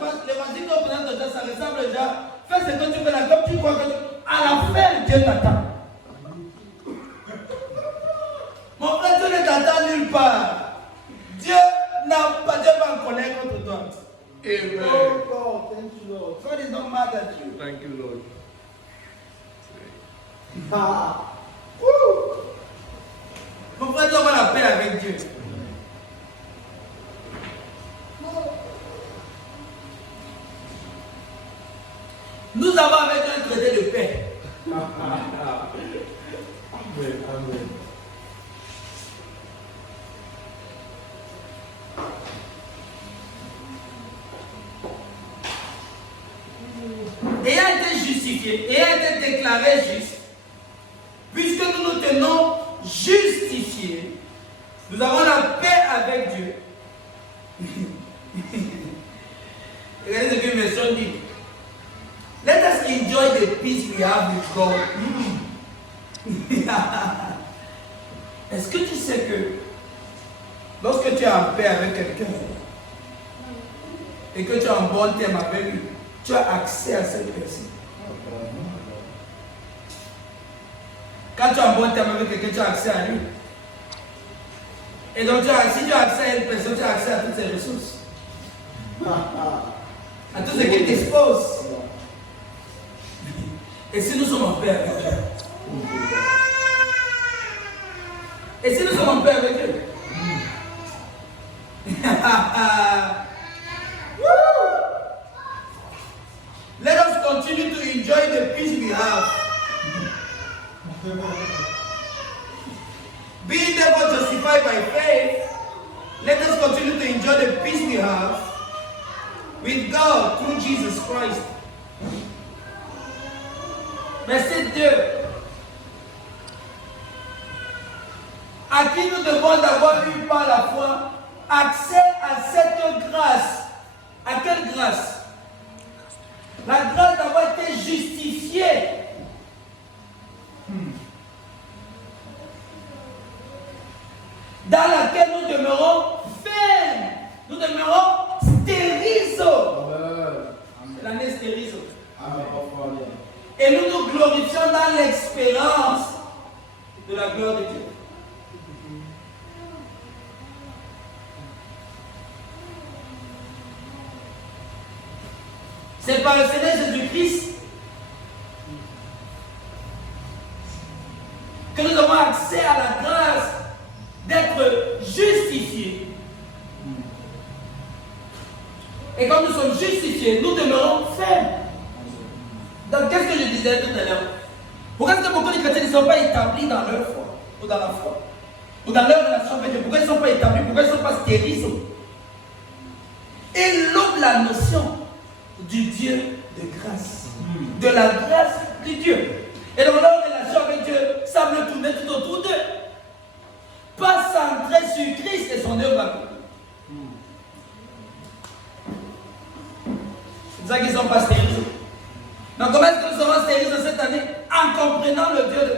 Parce que l'évangile qu'on présente de Dieu, ça ressemble déjà. Fais ce que tu veux là, comme tu crois que tu... À la fin, Dieu t'attend. Mon frère, Dieu ne t'attend nulle part. Dieu n'est pas en colère contre toi. Amen. Oh God, thank you, Lord. God is not mad at you. Thank you, Lord. Mon frère, tu as la paix avec Dieu. Nous avons avec un traité de paix. Amen. Amen. Ayant été justifié, ayant été déclaré juste, puisque nous nous tenons justifiés, nous avons la paix avec Dieu. Regardez ce que mes soeurs disent. Let us enjoy the peace we have with God. Est-ce que tu sais que lorsque tu es en paix avec quelqu'un et que tu as un bon thème avec lui, tu as accès à cette personne. Quand tu as un bon thème avec quelqu'un, tu as accès à lui. Et donc, si tu as accès à une personne, tu as accès à toutes ses ressources. À tout ce qui t'expose. Et si nous sommes en paix avec eux? Et si nous sommes en paix avec eux? Let us continue to enjoy the peace we have. Being therefore justified by faith, let us enjoy the peace we have with God through Jesus Christ. Verset 2. À qui nous devons d'avoir eu par la foi accès à cette grâce. À quelle grâce? La grâce d'avoir été justifié. Dans laquelle nous demeurons fermes. Nous demeurons stérizo. L'année stérizo. Et nous nous glorifions dans l'expérience de la gloire de Dieu. C'est par le Seigneur Jésus-Christ que nous avons accès à la grâce d'être justifiés. Et quand nous sommes justifiés, nous demeurons fermes. Donc, qu'est-ce que je disais tout à l'heure? Pourquoi est-ce que beaucoup de chrétiens ne sont pas établis dans leur foi, ou dans la foi, ou dans leur relation avec Dieu? Pourquoi ils ne sont pas établis? Pourquoi ils ne sont pas stériles? Ils louent la notion du Dieu de grâce, de la grâce de Dieu. Et donc leur relation avec Dieu semble tourner tout autour d'eux, pas centré sur Christ et son œuvre accomplie. C'est ça qu'ils ne sont pas stériles. Donc comment est-ce que nous serons stériles cette année? En comprenant le Dieu de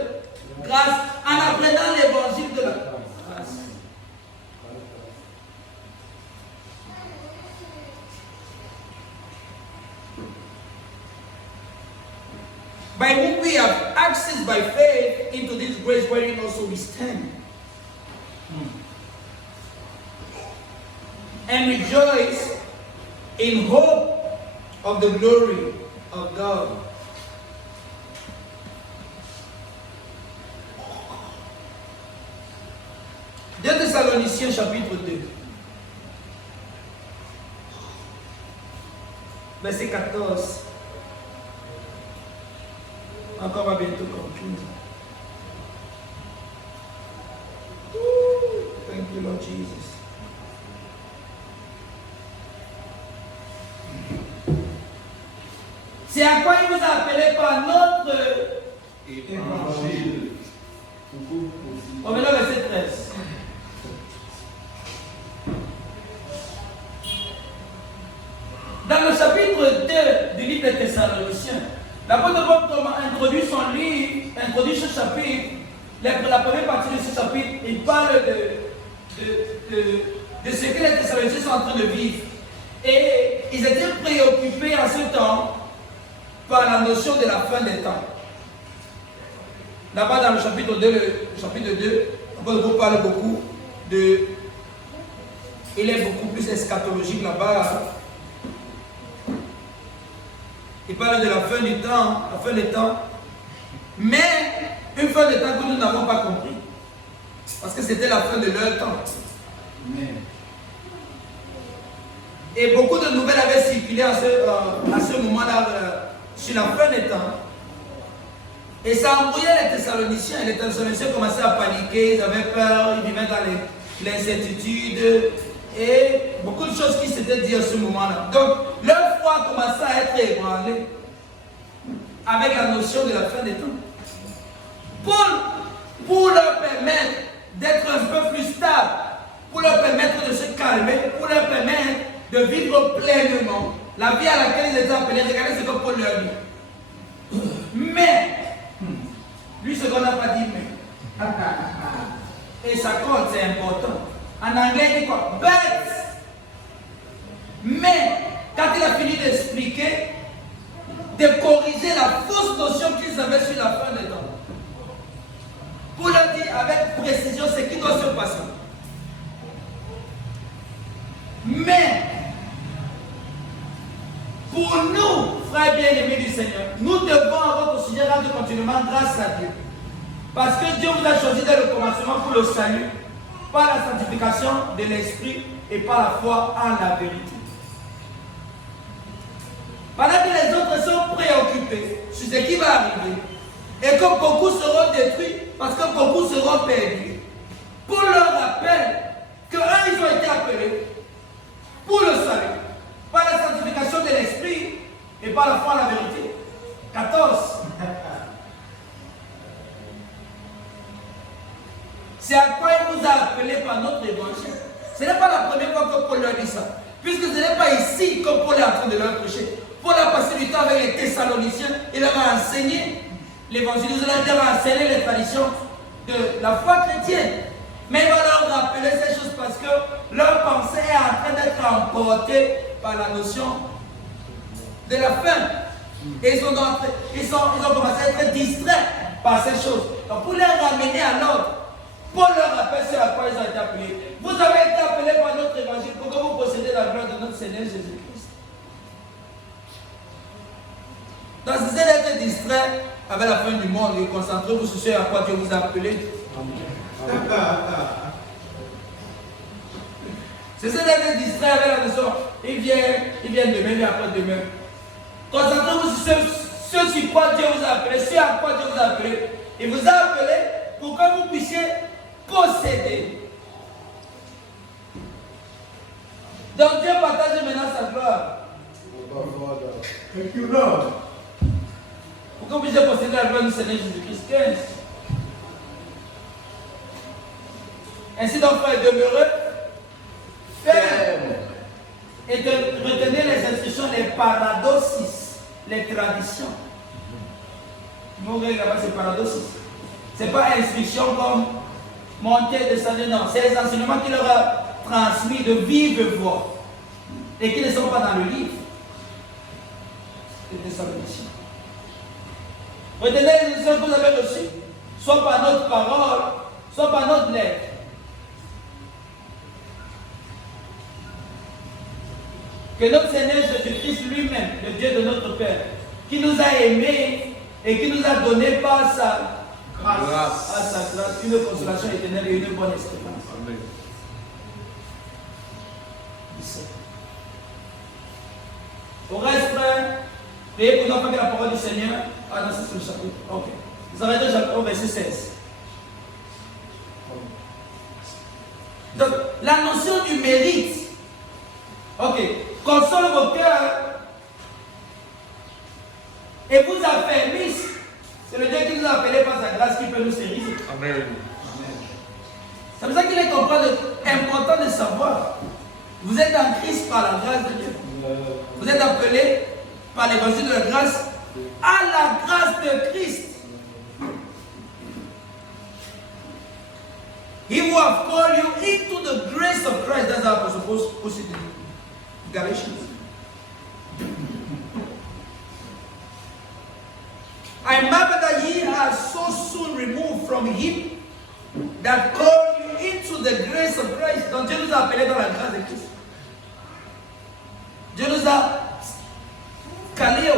grâce, en apprenant l'évangile de la grâce. By whom we have access by faith into this grace wherein also we stand. And rejoice in hope of the glory of God. Deux Thessaloniciens chapitre 2. Verset 14. Encore va bientôt conclure. Thank you, Lord Jesus. C'est à quoi il vous a appelé par notre évangile. On va maintenant verset 13. Dans le chapitre 2 du livre des Thessaloniciens, l'apôtre Paul introduit son livre, introduit ce chapitre, la première partie de ce chapitre, il parle de ce que les Thessaloniciens sont en train de vivre. Et ils étaient préoccupés en ce temps par la notion de la fin des temps. Là-bas dans le chapitre 2, l'apôtre Paul parle beaucoup de... Il est beaucoup plus eschatologique là-bas. Il parle de la fin du temps, la fin des temps. Mais une fin de temps que nous n'avons pas compris. Parce que c'était la fin de leur temps. Amen. Et beaucoup de nouvelles avaient circulé à ce moment-là sur la fin des temps. Et ça embrouillait les Thessaloniciens. Les Thessaloniciens commençaient à paniquer, ils avaient peur, ils vivaient dans l'incertitude. Et beaucoup de choses qui s'étaient dites à ce moment-là. Donc, leur foi commençait à être ébranlée avec la notion de la fin des temps. Pour leur permettre d'être un peu plus stable, pour leur permettre de se calmer, pour leur permettre de vivre pleinement la vie à laquelle ils étaient appelés. Regardez ce que Paul leur dit. Mais, lui, ce qu'on n'a pas dit, mais. Et ça compte, c'est important. En anglais, il dit quoi? But. Mais, quand il a fini d'expliquer, de corriger la fausse notion qu'ils avaient sur la fin des temps, pour leur dire avec précision ce qui doit se passer. Mais, pour nous, frères bien-aimés du Seigneur, nous devons à votre sujet rendre continuellement grâce à Dieu. Parce que Dieu vous a choisi dès le commencement pour le salut, par la sanctification de l'esprit et par la foi en la vérité. Pendant que les autres sont préoccupés sur ce qui va arriver et que beaucoup seront détruits parce que beaucoup seront perdus, Paul leur rappelle qu'eux, ils ont été appelés Ce n'est pas la première fois que Paul leur dit ça. Puisque ce n'est pas ici que Paul est en train de leur prêcher. Paul a passé du temps avec les Thessaloniciens. Il leur a enseigné l'évangile. Il leur a enseigné les traditions de la foi chrétienne. Mais il va leur rappeler ces choses parce que leur pensée est en train d'être emportée par la notion de la fin. Et ils ont commencé à être distraits par ces choses. Donc pour les ramener à l'ordre, Paul leur rappelle ce à quoi ils ont été appelés. Vous avez été appelés par notre évangile pour que vous possédez la gloire de notre Seigneur Jésus-Christ. Donc cessez d'être distrait avec la fin du monde et concentrez-vous sur ce à quoi Dieu vous a appelé. Cessez d'être distrait avec la notion. Il vient demain, il vient après-demain. Concentrez-vous sur ce sur quoi Dieu vous a appelé, ce à quoi Dieu vous a appelé. Il vous a appelé pour que vous puissiez posséder. Donc Dieu partage maintenant sa gloire. Thank you, Lord. Pour que vous puissiez posséder la gloire du Seigneur Jésus-Christ. 15. Ainsi donc, frère, demeurez ferme et retenez les instructions, les paradoxes, les traditions. Mon gars, là-bas, c'est paradoxes. Ce n'est pas instruction comme monter, descendre, non. C'est les enseignements qu'il leur a transmis de vive voix et qui ne sont pas dans le livre. C'est des Thessaloniciens. Retenez les instructions que vous avez reçues, soit par notre parole, soit par notre lettre. Que notre Seigneur Jésus-Christ lui-même, le Dieu de notre Père, qui nous a aimés et qui nous a donné par sa grâce, une consolation éternelle et une bonne espérance. Amen. 17. Au reste, frère, priez pour nous afin que la parole du Seigneur. Ah non, c'est le chapitre. Ok. Vous arrêtez au verset 16. Donc, la notion du mérite. Ok. Console vos cœurs et vous affermisse. C'est le Dieu qui nous a appelés par sa grâce qui peut nous servir. Amen. C'est pour ça qu'il est important de savoir. Vous êtes en Christ par la grâce de Dieu. Vous êtes appelés par l'évangile de la grâce à la grâce de Christ. He who have called you into the grace of Christ. That's how we're supposed to put it in Galatians. I marvel that ye are so soon removed from him that called you into the grace of Christ. Donc Dieu nous a appelés dans la grâce de Christ. Dieu nous a calés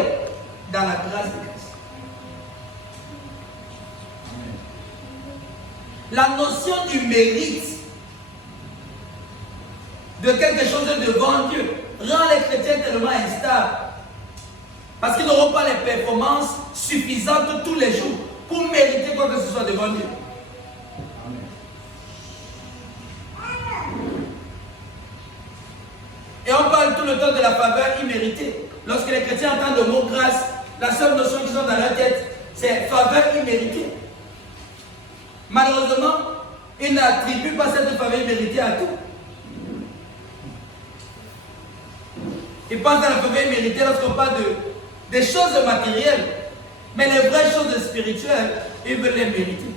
dans la grâce de Christ. La notion du mérite de quelque chose devant Dieu rend les chrétiens tellement instables. Parce qu'ils n'auront pas les performances suffisantes tous les jours pour mériter quoi que ce soit devant Dieu. Et on parle tout le temps de la faveur imméritée. Lorsque les chrétiens entendent le mot grâce, la seule notion qu'ils ont dans leur tête, c'est faveur imméritée. Malheureusement, ils n'attribuent pas cette faveur imméritée à tout. Ils pensent à la faveur imméritée lorsqu'on parle des choses matérielles. Mais les vraies choses spirituelles, ils veulent les mériter.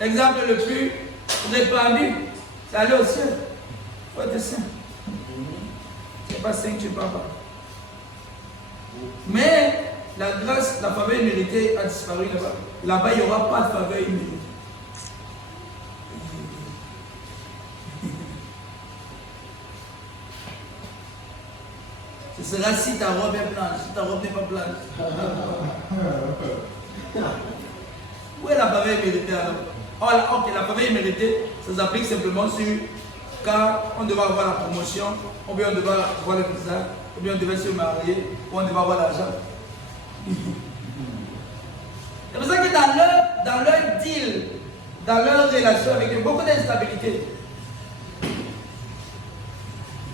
L'exemple le plus répandu, c'est aller au ciel. Il faut être saint. Tu n'es pas saint, tu ne parles pas. Mais la grâce, la faveur imméritée a disparu là-bas. Là-bas, il n'y aura pas de faveur imméritée. Ce sera si ta robe est blanche, si ta robe n'est pas blanche. Où est la faveur imméritée alors? Oh, ok, la faveur imméritée, ça s'applique simplement sur quand on devait avoir la promotion, ou bien on devait avoir le visa, ou bien on devait se marier, ou on devait avoir l'argent. C'est pour ça que dans leur deal, dans leur relation avec Dieu, beaucoup d'instabilité.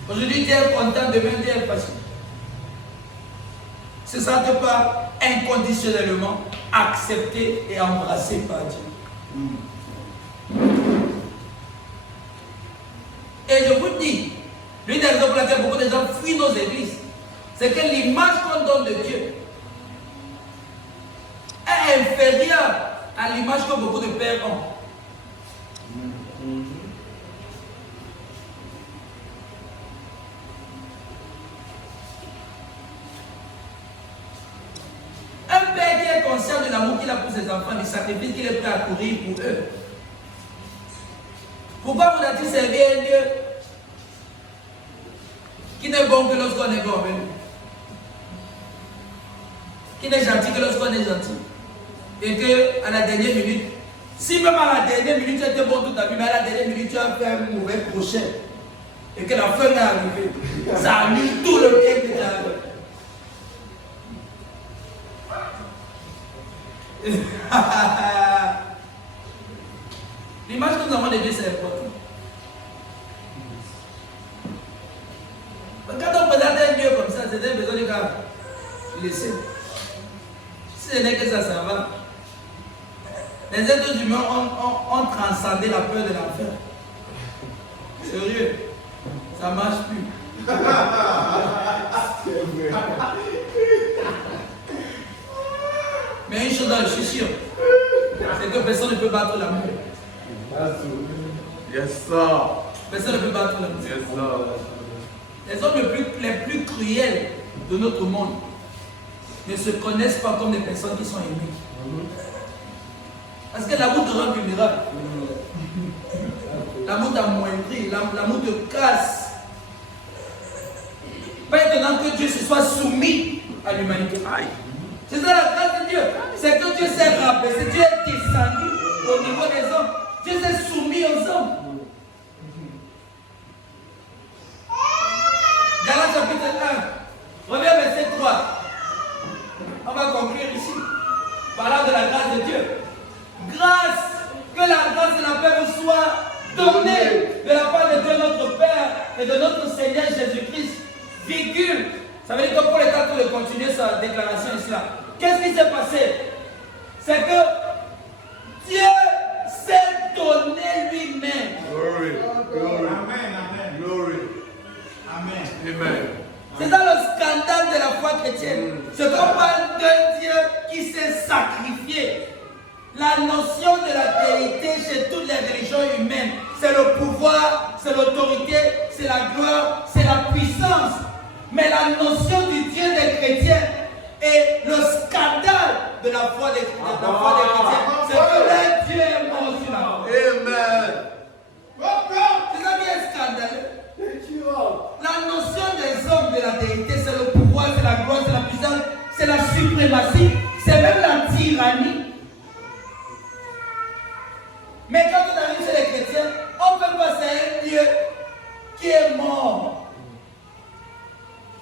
Aujourd'hui, Dieu est content, demain, Dieu est patient. Ce ne sera pas inconditionnellement accepté et embrassé par Dieu. Et je vous dis, l'une des raisons pour laquelle beaucoup de gens fuient nos églises, c'est que l'image qu'on donne de Dieu est inférieure à l'image que beaucoup de pères ont. Un père qui est conscient de l'amour qu'il a pour ses enfants, du sacrifice qu'il est prêt à courir pour eux. Pourquoi vous a-t-il servi un Dieu qui n'est bon que lorsqu'on est bon avec lui? Qui n'est gentil que lorsqu'on est gentil? Et qu'à la dernière minute, si même à la dernière minute tu étais bon toute ta vie, mais à la dernière minute tu as fait un mauvais crochet et que la fin est arrivée, ça annule tout le bien que tu as fait. L'image que nous avons de Dieu, c'est important. Quand on présente un Dieu comme ça, c'est un besoin de laisser. Si ce n'est que ça va. Les êtres humains ont transcendé la peur de l'enfer. Sérieux, ça ne marche plus. Mais une chose dont je suis sûr, c'est que personne ne peut battre l'amour. Yes, sir. Personne ne peut battre l'amour. Yes, sir. Les hommes les plus cruels de notre monde ne se connaissent pas comme des personnes qui sont aimées. Parce que l'amour te rend vulnérable. L'amour t'amoindrit, l'amour te casse. Pas étonnant que Dieu se soit soumis à l'humanité. C'est ça la grâce de Dieu. C'est que Dieu s'est rabaissé, Dieu est descendu au niveau des hommes. Dieu s'est soumis aux hommes. Galates chapitre 1, reviens verset 3. On va conclure ici, parlant de la grâce de Dieu. Grâce, que la grâce et la paix vous soient données de la part de Dieu notre Père et de notre Seigneur Jésus-Christ. Virgule. Ça veut dire que Paul est en train de continuer sa déclaration ici là. Qu'est-ce qui s'est passé? C'est que Dieu s'est donné lui-même. Glory. Glory. Amen. Amen. Glory. Amen. Amen. C'est ça le scandale de la foi chrétienne. C'est qu'on parle d'un Dieu qui s'est sacrifié. La notion de la déité chez toutes les religions humaines, c'est le pouvoir, c'est l'autorité, c'est la gloire, c'est la puissance. Mais la notion du Dieu des chrétiens et le scandale de la foi des chrétiens, c'est que leur Dieu est mort sur la croix. Amen. C'est ça qui est scandaleux. La notion des hommes de la déité, c'est le pouvoir, c'est la gloire, c'est la puissance, c'est la suprématie, c'est même la tyrannie. Mais quand on arrive chez les chrétiens, on peut passer à un Dieu qui est mort.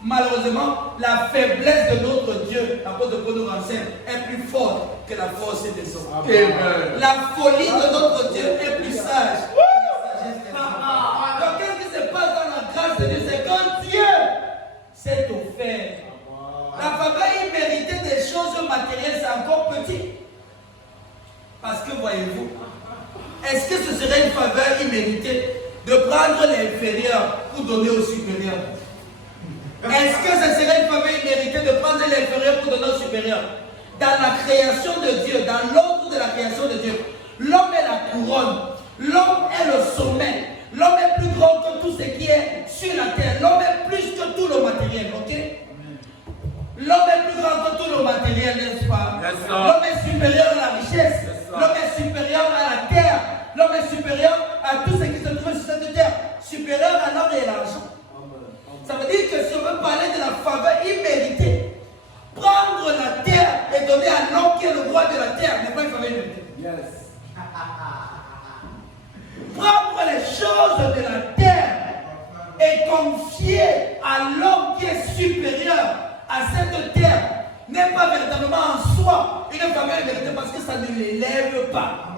Malheureusement, la faiblesse de notre Dieu, à cause de Paul nous renseigne, est plus forte que la force des hommes. Amen. La folie de notre Dieu est plus sage que la sagesse des hommes. Donc qu'est-ce qui se passe dans la grâce de Dieu? C'est que Dieu s'est offert. La faveur imméritée des choses matérielles, c'est encore petit. Parce que voyez-vous, est-ce que ce serait une faveur imméritée de prendre l'inférieur pour donner au supérieur? Est-ce que ce serait une faveur imméritée de prendre l'inférieur pour donner au supérieur? Dans la création de Dieu, dans l'ordre de la création de Dieu, l'homme est la couronne, l'homme est le sommet, l'homme est plus grand que tout ce qui est sur la terre, l'homme est plus que tout le matériel, ok? L'homme est plus grand que tout le matériel, n'est-ce pas? L'homme est supérieur à la richesse, l'homme est supérieur à la terre, l'homme est supérieur à tout ce qui se trouve sur cette terre, supérieur à l'or et à l'argent. Ça veut dire que si on veut parler de la faveur imméritée, prendre la terre et donner à l'homme qui est le roi de la terre n'est pas une faveur imméritée. Yes. Prendre les choses de la terre et confier à l'homme qui est supérieur à cette terre n'est pas véritablement en soi une faveur imméritée parce que ça ne l'élève pas.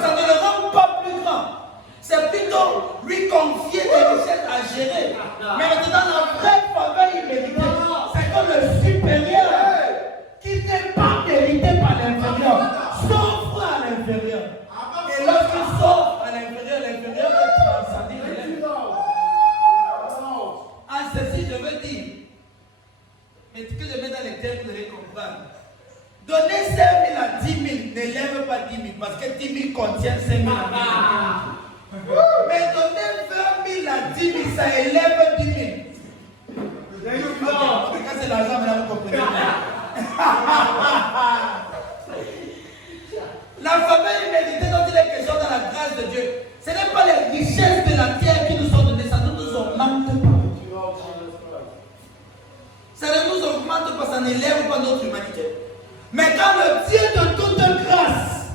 Ça ne le rend pas plus grand. C'est plutôt lui confier des richesses à gérer. Mais maintenant, la vraie faveur imméritée, c'est comme le supérieur qui n'est pas mérité par l'inférieur. l'inférieur. Et lorsqu'il sort à l'inférieur va transcender l'élève. En ceci, je veux dire, mais ce que je mets dans les termes, vous allez comprendre. Donner 5 000 à 10 000 n'élève pas 10 000 parce que 10 000 contient 5 000 à 10 000. Mais donner 20 000 à 10 000, ça élève 10 000. Quand c'est l'argent, maintenant vous comprenez. La famille méritée dont il est question dans la grâce de Dieu, ce n'est pas les richesses de la terre qui nous sont données, ça ne nous augmente pas. Ça ne nous augmente pas, ça n'élève pas notre humanité. Mais quand le Dieu de toute grâce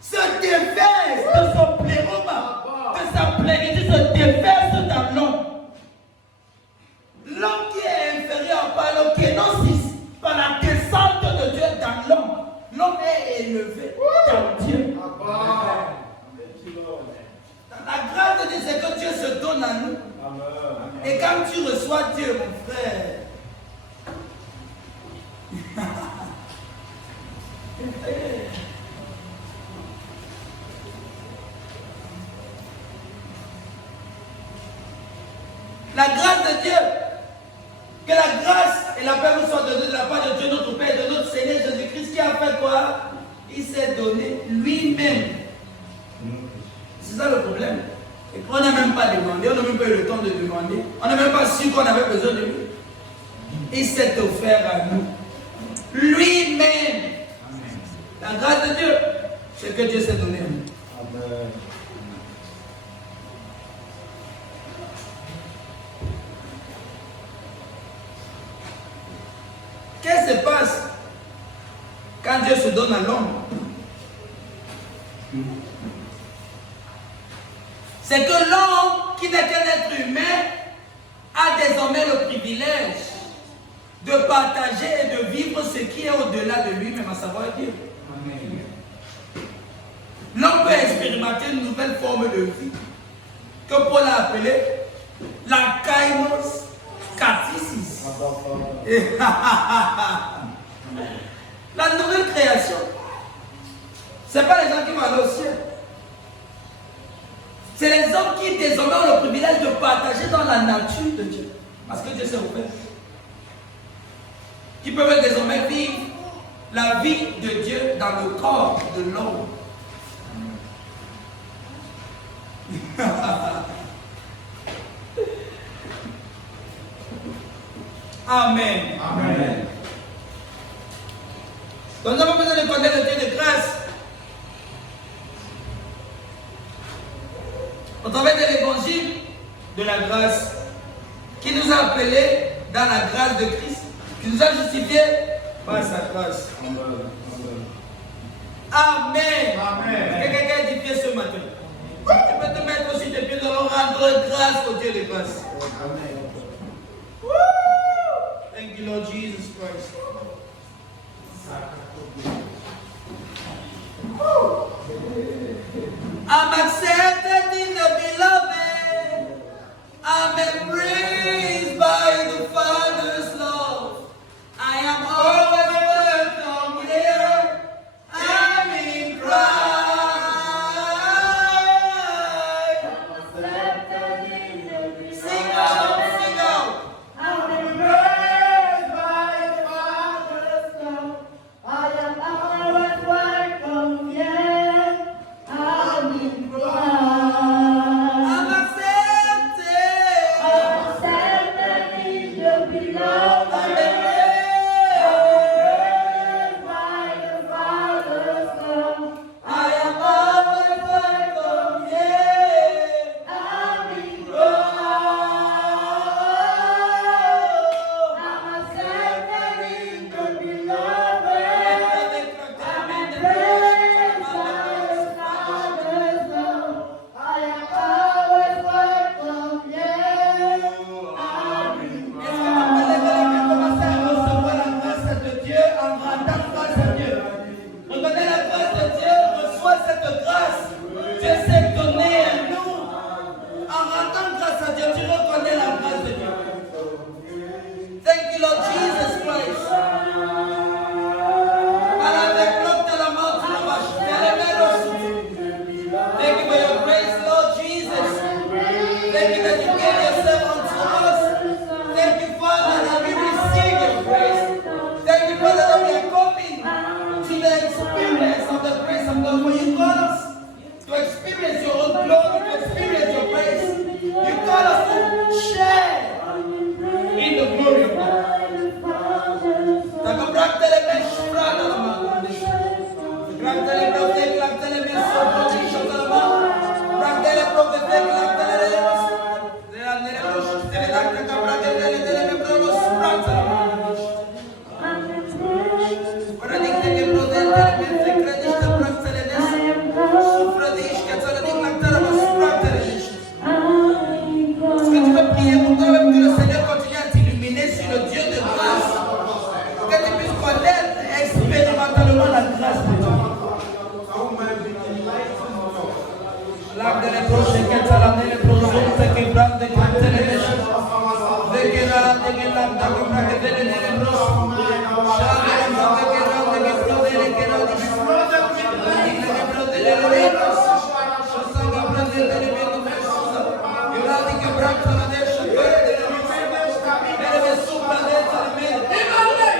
se déverse de son pléroma, de sa plénitude se déverse dans l'homme, l'homme qui est inférieur par le kénosis, par la descente de Dieu dans l'homme, l'homme est élevé dans Dieu. La grâce de Dieu, c'est que Dieu se donne à nous. Et quand tu reçois Dieu, mon frère, la grâce de Dieu, que la grâce et la paix vous soient données de la part de Dieu notre Père et de notre Seigneur Jésus-Christ qui a fait quoi? Il s'est donné lui-même. C'est ça le problème. Et on n'a même pas demandé, on n'a même pas eu le temps de demander, on n'a même pas su qu'on avait besoin de lui. Il s'est offert à nous. Lui-même. La grâce de Dieu, c'est que Dieu s'est donné à nous. Amen. Qu'est-ce qui se passe quand Dieu se donne à l'homme? C'est que l'homme, qui n'est qu'un être humain, a désormais le privilège de partager et de vivre ce qui est au-delà de lui-même, à savoir Dieu. L'homme peut expérimenter une nouvelle forme de vie que Paul a appelée la kainos kathisis. La nouvelle création. Ce n'est pas les gens qui vont aller au ciel. C'est les hommes qui désormais ont le privilège de partager dans la nature de Dieu. Parce que Dieu s'est ouvert. Qui peuvent désormais vivre la vie de Dieu dans le corps de l'homme. Amen. Amen. Donc nous avons besoin de connaître le Dieu de grâce. Au travers de l'évangile de la grâce, qui nous a appelés dans la grâce de Christ, qui nous a justifiés par sa grâce. Amen. Amen. Quelqu'un a dit pied ce matin. Tu peux te mettre aussi tes pieds, nous allons rendre grâce au Dieu de grâce. Amen. Thank you, Lord Jesus Christ. I'm accepted in the beloved. I'm embraced by the Father's love. I am always welcome here. I'm in Christ. I'm accepted in the beloved. Sing out, sing out. I'm embraced by the Father's love. I am always welcome here. I'm in Christ. for you call us to experience your own glory, to experience your praise. You call us to share in the glory of God.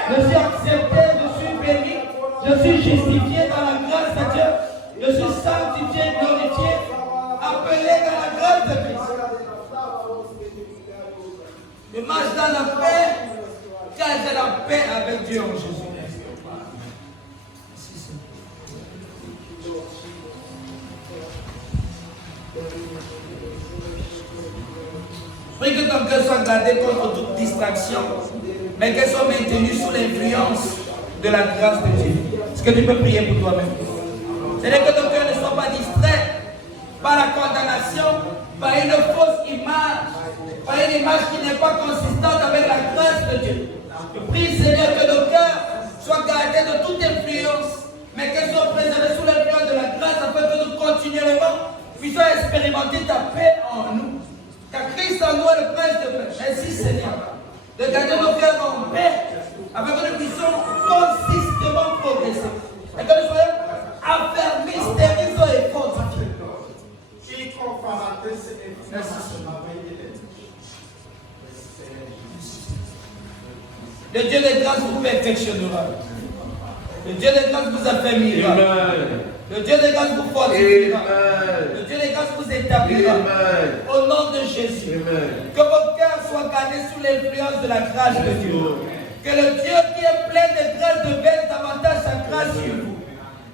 Je suis accepté, je suis béni, je suis justifié dans la grâce de Dieu, je suis sanctifié, glorifié, appelé dans la grâce de Christ. Je marche dans la paix, car j'ai la paix avec Dieu en Jésus-Christ. Prie que ton cœur soit gardé contre toute distraction, mais qu'elle soit maintenue sous l'influence de la grâce de Dieu. Est-ce que tu peux prier pour toi-même? C'est-à-dire que ton cœur ne soit pas distrait par la condamnation, par une fausse image, par une image qui n'est pas consistante avec la grâce de Dieu. Je prie, Seigneur, que nos cœurs soient gardés de toute influence, mais qu'elles soient préservées sous l'influence de la grâce, afin que nous continuellement puissions expérimenter ta paix en nous. Car Christ en nous est le prince de paix. Merci, Seigneur, de garder nos cœurs en paix, afin que nous puissions consistamment progresser. Et que nous soyons affermis, stérilisés et fortifiés. Merci, Seigneur. Le Dieu de grâce vous perfectionnera. Le Dieu de grâce vous affermira. Le Dieu de grâce vous fortifiera. Le Dieu de grâce vous établira. Au nom de Jésus. Que vos cœurs soient gardés sous l'influence de la grâce de Dieu. Que le Dieu qui est plein de grâce déverse davantage sa grâce sur vous.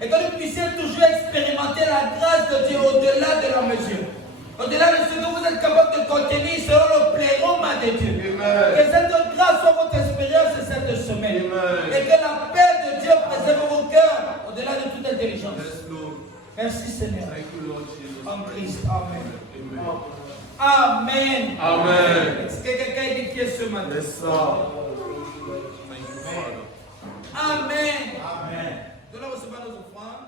Et que nous puissions toujours expérimenter la grâce de Dieu au-delà de la mesure. Au-delà de ce que vous êtes capable de contenir selon le plénoma de Dieu. Que cette grâce soit votre expérience cette semaine. Et que la paix de Dieu préserve vos cœurs au-delà de toute intelligence. Merci Seigneur. En Christ. Amen. Amen. Amen. Est-ce que quelqu'un est édifié ce matin? Amen. Amen. Nous allons recevoir nos offrandes.